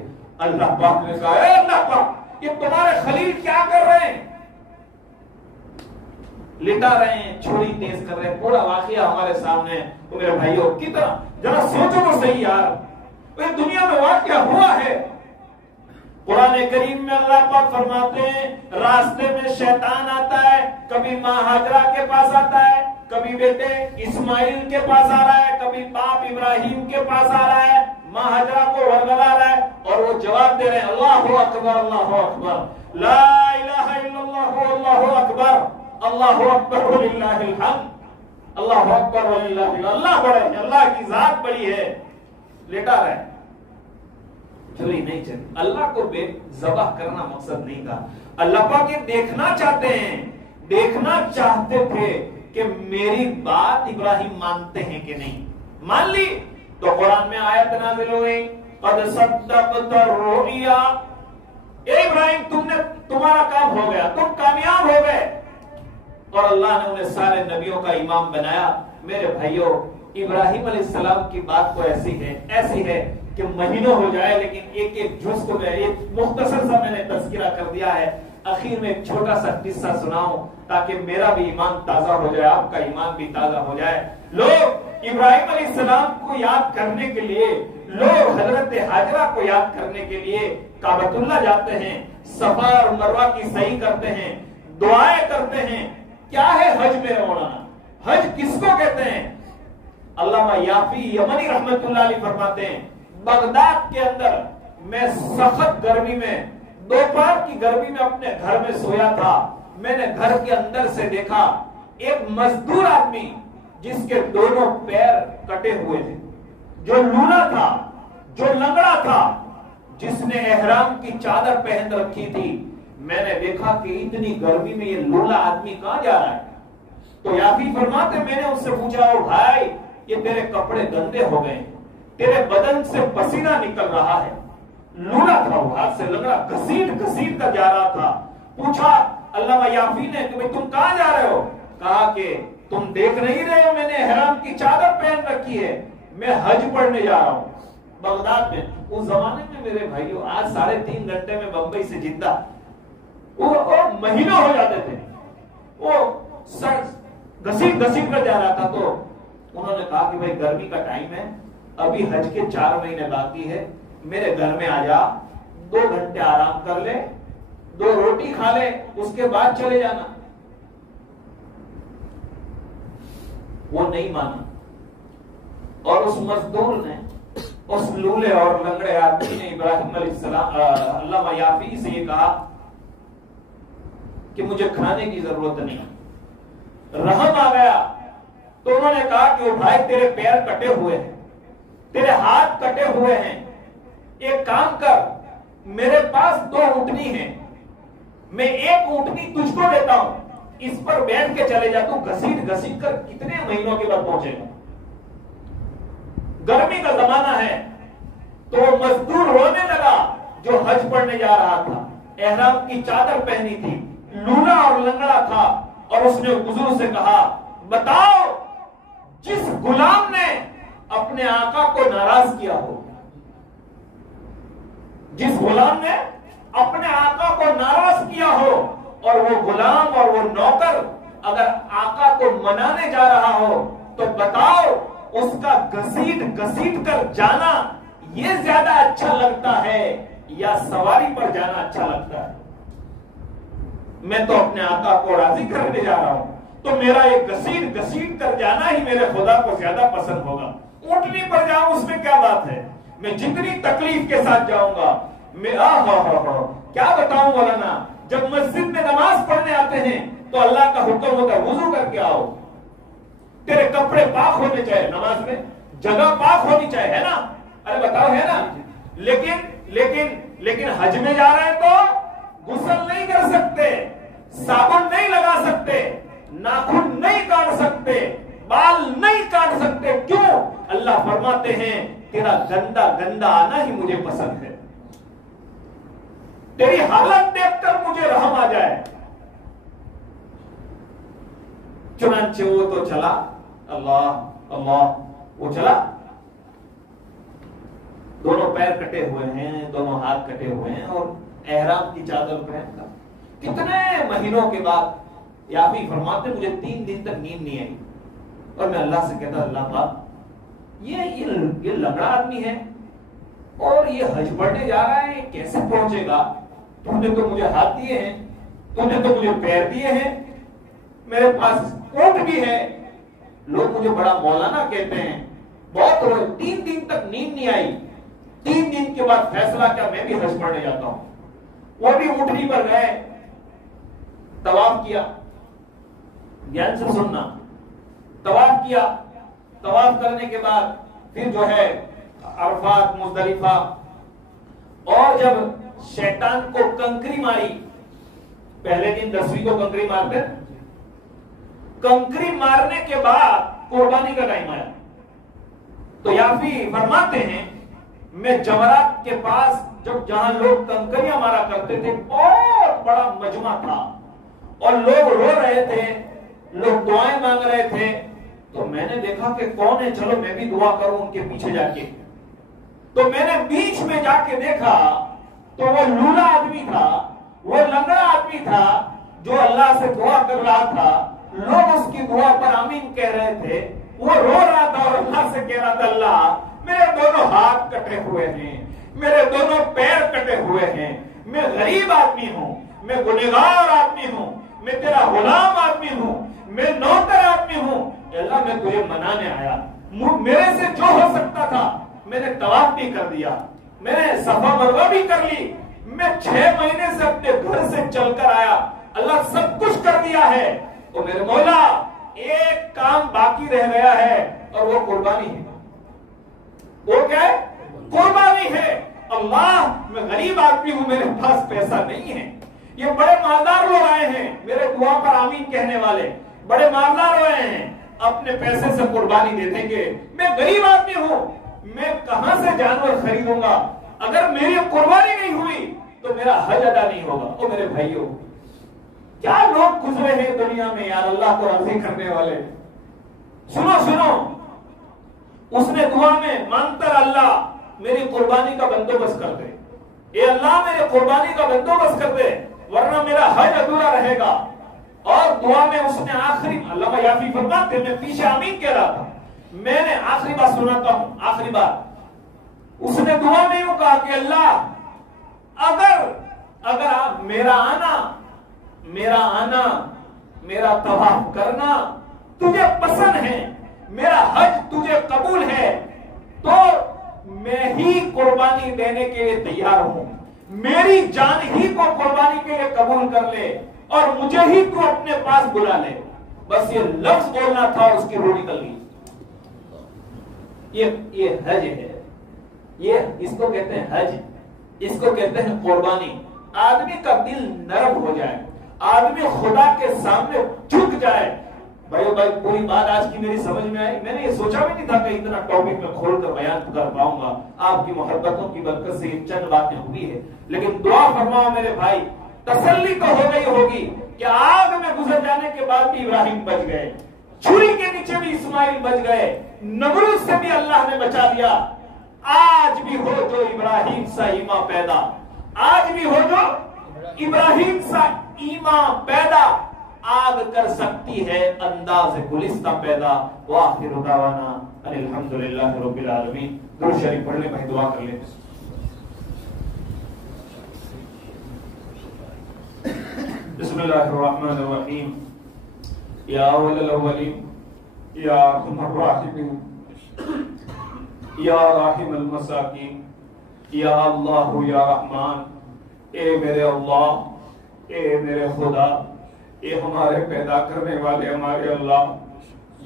اللہ پاک نے کہا اے اللہ پاک یہ تمہارے خلیل کیا کر رہے ہیں؟ لٹا رہے ہیں، چھری تیز کر رہے ہیں، پورا واقعہ ہمارے سامنے ہے۔ تو میرے بھائیوں کی طرح ذرا سوچو تو صحیح یار، یہ دنیا میں واقعہ ہوا ہے۔ قرآن کریم میں اللہ پاک فرماتے ہیں راستے میں شیطان آتا ہے، کبھی ماں ہاجرہ کے پاس آتا ہے، کبھی بیٹے اسماعیل کے پاس آ رہا ہے، کبھی باپ ابراہیم کے پاس آ رہا ہے، ماں ہاجرہ کو ورگلا رہا ہے اور وہ جواب دے رہے ہیں اللہ اکبر اللہ اکبر لا الہ الا اللہ اللہ اکبر اللہ اکبر وللہ الحمد اللہ اکبر وللہ الحمد، اللہ بڑے ہے، اللہ کی ذات بڑی ہے، لیٹا رہے ہیں، چھری نہیں چلی۔ اللہ کو بے ذبح کرنا مقصد نہیں تھا، اللہ پاک یہ دیکھنا چاہتے ہیں، دیکھنا چاہتے تھے کہ میری بات ابراہیم مانتے ہیں کہ نہیں۔ مان لی تو قرآن میں آیت نازل ہوئی قد صدقت الرؤیا، اے ابراہیم تمہارا کام ہو گیا، تم کامیاب ہو گئے، اور اللہ نے انہیں سارے نبیوں کا امام بنایا۔ میرے بھائیوں ابراہیم علیہ السلام کی بات تو ایسی ہے کہ مہینوں ہو جائے، لیکن ایک ایک جز کو میں ایک مختصر سا میں نے تذکرہ کر دیا ہے، اخیر میں ایک چھوٹا سا قصہ سناؤں تاکہ میرا بھی ایمان تازہ ہو جائے، آپ کا ایمان بھی تازہ ہو جائے۔ لوگ ابراہیم علیہ السلام کو یاد کرنے کے لیے، لوگ حضرت ہاجرہ کو یاد کرنے کے لیے کعبۃ اللہ جاتے ہیں، صفا اور مروہ کی سعی کرتے ہیں، دعائیں کرتے ہیں۔ کیا ہے حج میرے مولانا؟ حج کس کو کہتے ہیں؟ علامہ یافی یمنی رحمت اللہ علیہ فرماتے ہیں بغداد کے اندر میں سخت گرمی میں، دوپہر کی گرمی میں اپنے گھر میں سویا تھا، میں نے گھر کے اندر سے دیکھا ایک مزدور آدمی جس کے دونوں پیر کٹے ہوئے تھے، جو لولا تھا، جو لنگڑا تھا، جس نے احرام کی چادر پہن رکھی تھی، میں نے دیکھا کہ اتنی گرمی میں یہ لولا آدمی کہاں جا رہا ہے؟ تو یافی فرماتے میں نے اس سے پوچھا، او بھائی یہ تیرے کپڑے گندے ہو گئے، تیرے بدن سے پسینہ نکل رہا ہے. لولا تھا وہ، ہاتھ سے لنگڑا، گھسیٹ گھسیٹ کر جا رہا تھا. پوچھا علامہ یافی نے کہ تم کہاں جا رہے ہو؟ کہا کہ تم دیکھ نہیں رہے ہو میں نے احرام کی چادر پہن رکھی ہے، میں حج پڑھنے جا رہا ہوں بغداد میں. اس زمانے میں میرے بھائیوں آج 3.5 گھنٹے میں بمبئی سے جدہ وہ مہینوں ہو جاتے تھے. وہ گھسیٹ گھسیٹ کر جا رہا تھا. تو انہوں نے کہا کہ بھائی گرمی کا ٹائم ہے، ابھی حج کے 4 مہینے باقی ہے، میرے گھر میں آ جا، 2 گھنٹے آرام کر لے، 2 روٹی کھا لے، اس کے بعد چلے جانا. وہ نہیں مانا، اور اس مزدور نے، اس لولے اور لنگڑے آدمی نے ابراہیم علیہ السلام علامہ یافی سے یہ کہا کہ مجھے کھانے کی ضرورت نہیں. رحم آ گیا تو انہوں نے کہا کہ بھائی تیرے پیر کٹے ہوئے ہیں، تیرے ہاتھ کٹے ہوئے ہیں، ایک کام کر، میرے پاس 2 اونٹنی ہیں، میں ایک اونٹنی تجھ کو دیتا ہوں، اس پر بیٹھ کے چلے جا. تو گھسیٹ گھسیٹ کر کتنے مہینوں کے بعد پہنچے گا؟ گرمی کا زمانہ ہے. تو وہ مزدور رونے لگا جو حج پڑھنے جا رہا تھا، احرام کی چادر پہنی تھی، لولا اور لنگڑا تھا. اور اس نے حضور سے کہا بتاؤ جس غلام نے اپنے آقا کو ناراض کیا ہو، جس غلام نے اپنے آقا کو ناراض کیا ہو، اور وہ غلام اور وہ نوکر اگر آقا کو منانے جا رہا ہو، تو بتاؤ اس کا گھسیٹ گھسیٹ کر جانا یہ زیادہ اچھا لگتا ہے یا سواری پر جانا اچھا لگتا ہے؟ میں تو اپنے آقا کو راضی کرنے جا رہا ہوں، تو میرا یہ گھسیٹ گھسیٹ کر جانا ہی میرے خدا کو زیادہ پسند ہوگا. اونٹنی پر جاؤں اس میں کیا بات ہے، میں جتنی تکلیف کے ساتھ جاؤں گا. میں کیا بتاؤں مولانا، جب مسجد میں نماز پڑھنے آتے ہیں تو اللہ کا حکم ہوتا ہے وضو کر کے آؤ، تیرے کپڑے پاک ہونے چاہیے، نماز میں جگہ پاک ہونی چاہیے، ہے نا؟ ارے بتاؤ ہے نا؟ لیکن حج میں جا رہے ہیں تو غسل نہیں کر سکتے، صابن نہیں لگا سکتے، ناخن نہیں کاٹ سکتے، بال نہیں کاٹ سکتے. کیوں؟ اللہ فرماتے ہیں تیرا گندا گندا آنا ہی مجھے پسند ہے، تیری حالت دیکھ کر مجھے رحم آ جائے. چنانچہ وہ تو چلا، اللہ اللہ، وہ چلا، دونوں پیر کٹے ہوئے ہیں، دونوں ہاتھ کٹے ہوئے ہیں، اور احرام کی چادر پہن کر کتنے مہینوں کے بعد یافی فرماتے مجھے 3 دن تک نیند نہیں آئی. اور میں اللہ سے کہتا اللہ پاک یہ لنگڑا آدمی ہے اور یہ حج پڑھنے جا رہا ہے، کیسے پہنچے گا؟ تم نے تو مجھے ہاتھ دیے ہیں، تم نے تو مجھے پیر دیے ہیں، میرے پاس اونٹ بھی ہے، لوگ مجھے بڑا مولانا کہتے ہیں. بہت روئے، 3 دن تک نیند نہیں آئی. 3 دن کے بعد فیصلہ کیا میں بھی حج پڑھنے جاتا ہوں. وہ بھی اونٹنی پر گئے، طواف کیا، دھیان سے سننا، طواف کیا. طواف کرنے کے بعد پھر جو ہے عرفات، مزدلفہ، اور جب شیطان کو کنکری ماری، پہلے دن 10ویں کو کنکری مارتے، کنکری مارنے کے بعد قربانی کا ٹائم آیا. تو یافی فرماتے ہیں میں جمرات کے پاس جہاں لوگ کنکریاں مارا کرتے تھے، بہت بڑا مجمع تھا اور لوگ رو رہے تھے، لوگ دعائیں مانگ رہے تھے. تو میں نے دیکھا کہ کون ہے، چلو میں بھی دعا کروں ان کے پیچھے جا کے. تو میں نے بیچ میں جا کے دیکھا تو وہ لولا آدمی تھا، وہ لنگڑا آدمی تھا جو اللہ سے دعا کر رہا تھا. لوگ اس کی دعا پر آمین کہہ رہے تھے، وہ رو رہا تھا اور اللہ سے کہہ رہا تھا اللہ میرے دونوں ہاتھ کٹے ہوئے ہیں، میرے دونوں پیر کٹے ہوئے ہیں، میں غریب آدمی ہوں، میں گنہگار آدمی ہوں، میں تیرا غلام آدمی ہوں، میں نوکر آدمی ہوں. اللہ میں تجھے منانے آیا، میرے سے جو ہو سکتا تھا میں نے طواف بھی کر دیا، میں نے صفا مروہ بھی کر لی، میں 6 مہینے سے اپنے گھر سے چل کر آیا، اللہ سب کچھ کر دیا ہے. تو میرے مولا ایک کام باقی رہ گیا ہے اور وہ قربانی ہے. وہ کیا ہے؟ قربانی ہے. اللہ میں غریب آدمی ہوں, میرے پاس پیسہ نہیں ہے. یہ بڑے مالدار لوگ آئے ہیں میرے دعا پر آمین کہنے والے, بڑے مالدار ہوئے ہیں, اپنے پیسے سے قربانی دے دیں گے. میں غریب آدمی ہوں, میں کہاں سے جانور خریدوں گا؟ اگر میری قربانی نہیں ہوئی تو میرا حج ادا نہیں ہوگا. او میرے بھائیوں, کیا لوگ گزرے ہیں دنیا میں یار اللہ کو راضی کرنے والے. سنو سنو, اس نے دعا میں مانگتا اللہ میری قربانی کا بندوبست کر دے, اے اللہ میری قربانی کا بندوبست کر دے ورنہ میرا حج ادھورا رہے گا. اور دعا میں اس نے آخری, علامہ یافی فرماتے ہیں, میں پیچھے آمین کہہ رہا تھا, میں نے آخری بات سناتا ہوں, آخری بات. اس نے دعا میں یوں کہا کہ اللہ اگر آپ میرا آنا میرا طواف کرنا تجھے پسند ہے, میرا حج تجھے قبول ہے, تو میں ہی قربانی دینے کے لیے تیار ہوں. میری جان ہی کو قربانی کے لیے قبول کر لے اور مجھے ہی تو اپنے پاس بلا لے. بس یہ لفظ بولنا تھا اور اس کی روح نکل گئی. یہ حج ہے, یہ اس کو کہتے ہیں حج, اس کو کہتے ہیں قربانی. آدمی کا دل نرم ہو جائے, آدمی خدا کے سامنے جھک جائے. بھائی پوری بات آج کی میری سمجھ میں آئی. میں نے یہ سوچا بھی نہیں تھا کہ اتنا ٹاپک میں کھول کر بیان کر پاؤں گا. آپ کی محبتوں کی برکت سے یہ چند باتیں ہوئی ہے, لیکن دعا فرماؤ میرے بھائی, تسلی تو ہو گئی ہوگی کہ آگ میں گزر جانے کے بعد بھی ابراہیم بچ گئے, چھری کے نیچے بھی اسماعیل بچ گئے, نمرود سے بھی اللہ نے بچا دیا. آج بھی ہو جو ابراہیم سا ایمان پیدا, آج بھی ہو جو ابراہیم سا ایمان پیدا, آگ کر سکتی ہے انداز گلستہ پیدا. وآخر دعوانا ان الحمدللہ رب العالمین. درود شریف پڑھ لیں بھائی, دعا کر لیں. بسم اللہ الرحمن الرحیم. یا اول الاولین یا ارحم الراحمین یا راحم المساکین یا اللہ یا رحمان. اے میرے اللہ, اے میرے خدا, اے ہمارے پیدا کرنے والے ہمارے اللہ,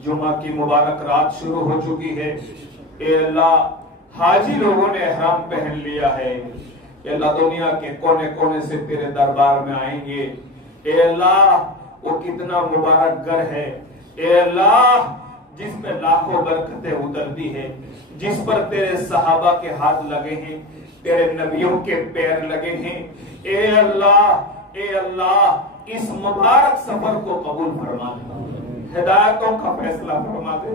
جمعہ کی مبارک رات شروع ہو چکی ہے. اے اللہ, حاجی لوگوں نے احرام پہن لیا ہے. اے اللہ, دنیا کے کونے کونے سے تیرے دربار میں آئیں گے. اے اللہ, وہ کتنا مبارک گھر ہے. اے اللہ, جس میں لاکھوں برکتیں اترتی ہے, جس پر تیرے صحابہ کے ہاتھ لگے ہیں, تیرے نبیوں کے پیر لگے ہیں. اے اللہ, اے اللہ, اس مبارک سفر کو قبول فرما دے, ہدایتوں کا فیصلہ فرما دے.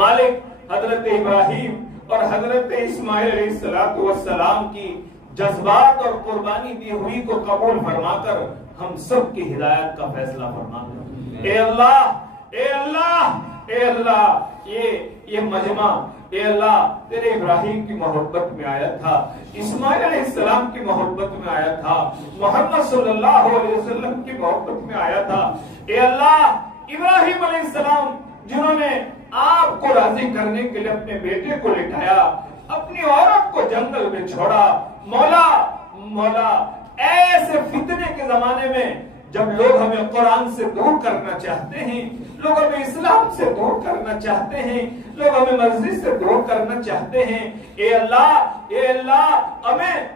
مالک, حضرت ابراہیم اور حضرت اسماعیل علیہ السلام کی جذبات اور قربانی دی ہوئی کو قبول فرما کر ہم سب کی ہدایت کا فیصلہ فرما دے. اے اللہ, اے اللہ, اے اللہ, یہ مجمع اے اللہ تیرے ابراہیم کی محبت میں آیا تھا, اسماعیل علیہ السلام کی محبت میں آیا تھا, محمد صلی اللہ علیہ وسلم کی محبت میں آیا تھا. اے اللہ, ابراہیم علیہ السلام جنہوں نے آپ کو راضی کرنے کے لیے اپنے بیٹے کو لٹایا, اپنی عورت کو جنگل میں چھوڑا. مولا, ایسے فتنے کے زمانے میں جب لوگ ہمیں قرآن سے دور کرنا چاہتے ہیں, لوگ ہمیں اسلام سے دور کرنا چاہتے ہیں, لوگ ہمیں مسجد سے دور کرنا چاہتے ہیں, اے اللہ,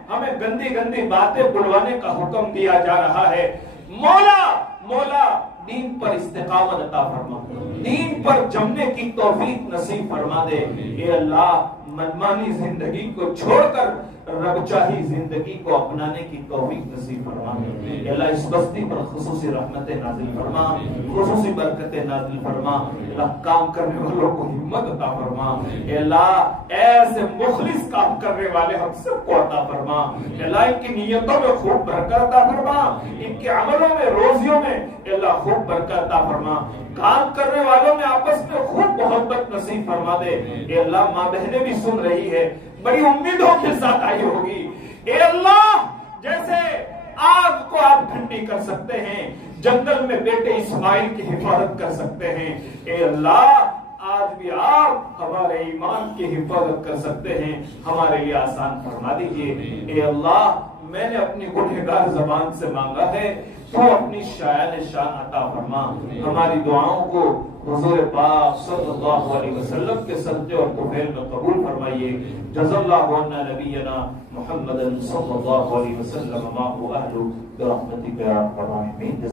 ہمیں گندی گندی باتیں بلوانے کا حکم دیا جا رہا ہے. مولا, دین پر استقامت عطا فرما, دین پر جمنے کی توفیق نصیب فرما دے. اے اللہ, منمانی زندگی کو چھوڑ کر رب چاہی زندگی کو اپنانے کی توفیق نصیب فرما. اے اللہ, اس بستی پر خصوصی رحمت نازل فرما, خصوصی برکت نازل فرما. اللہ, کام کرنے والوں کو ہمت عطا فرما. اے اللہ, ایسے مخلص کام کرنے والے ہم سب کو عطا فرما. اے اللہ, ان کی نیتوں میں خوب برکت عطا فرما, ان کے عملوں میں, روزیوں میں اے اللہ خوب برکت عطا فرما. کام کرنے والوں میں آپس میں خوب محبت نصیب فرما دے. اے اللہ, ماں بہنیں بھی سن رہی ہے, بڑی امیدوں کے ساتھ آئی ہوگی. اے اللہ, جیسے آگ کو آپ ٹھنڈی کر سکتے ہیں, جنگل میں بیٹے اسماعیل کی حفاظت کر سکتے ہیں, اے اللہ آج بھی آپ ہمارے ایمان کی حفاظت کر سکتے ہیں, ہمارے لیے آسان فرما دیجئے. اے اللہ, میں نے اپنی گنہگار زبان سے مانگا ہے, تو اپنی شایان شان عطا فرما. ہماری دعاؤں کو حضور پاک صلی اللہ علیہ وسلم کے صدقے اور طفیل میں قبول فرمائیے. جزا اللہ عنا نبینا محمد صلی اللہ علیہ وسلم ما هو اہل برحمتک یا ارحم الراحمین.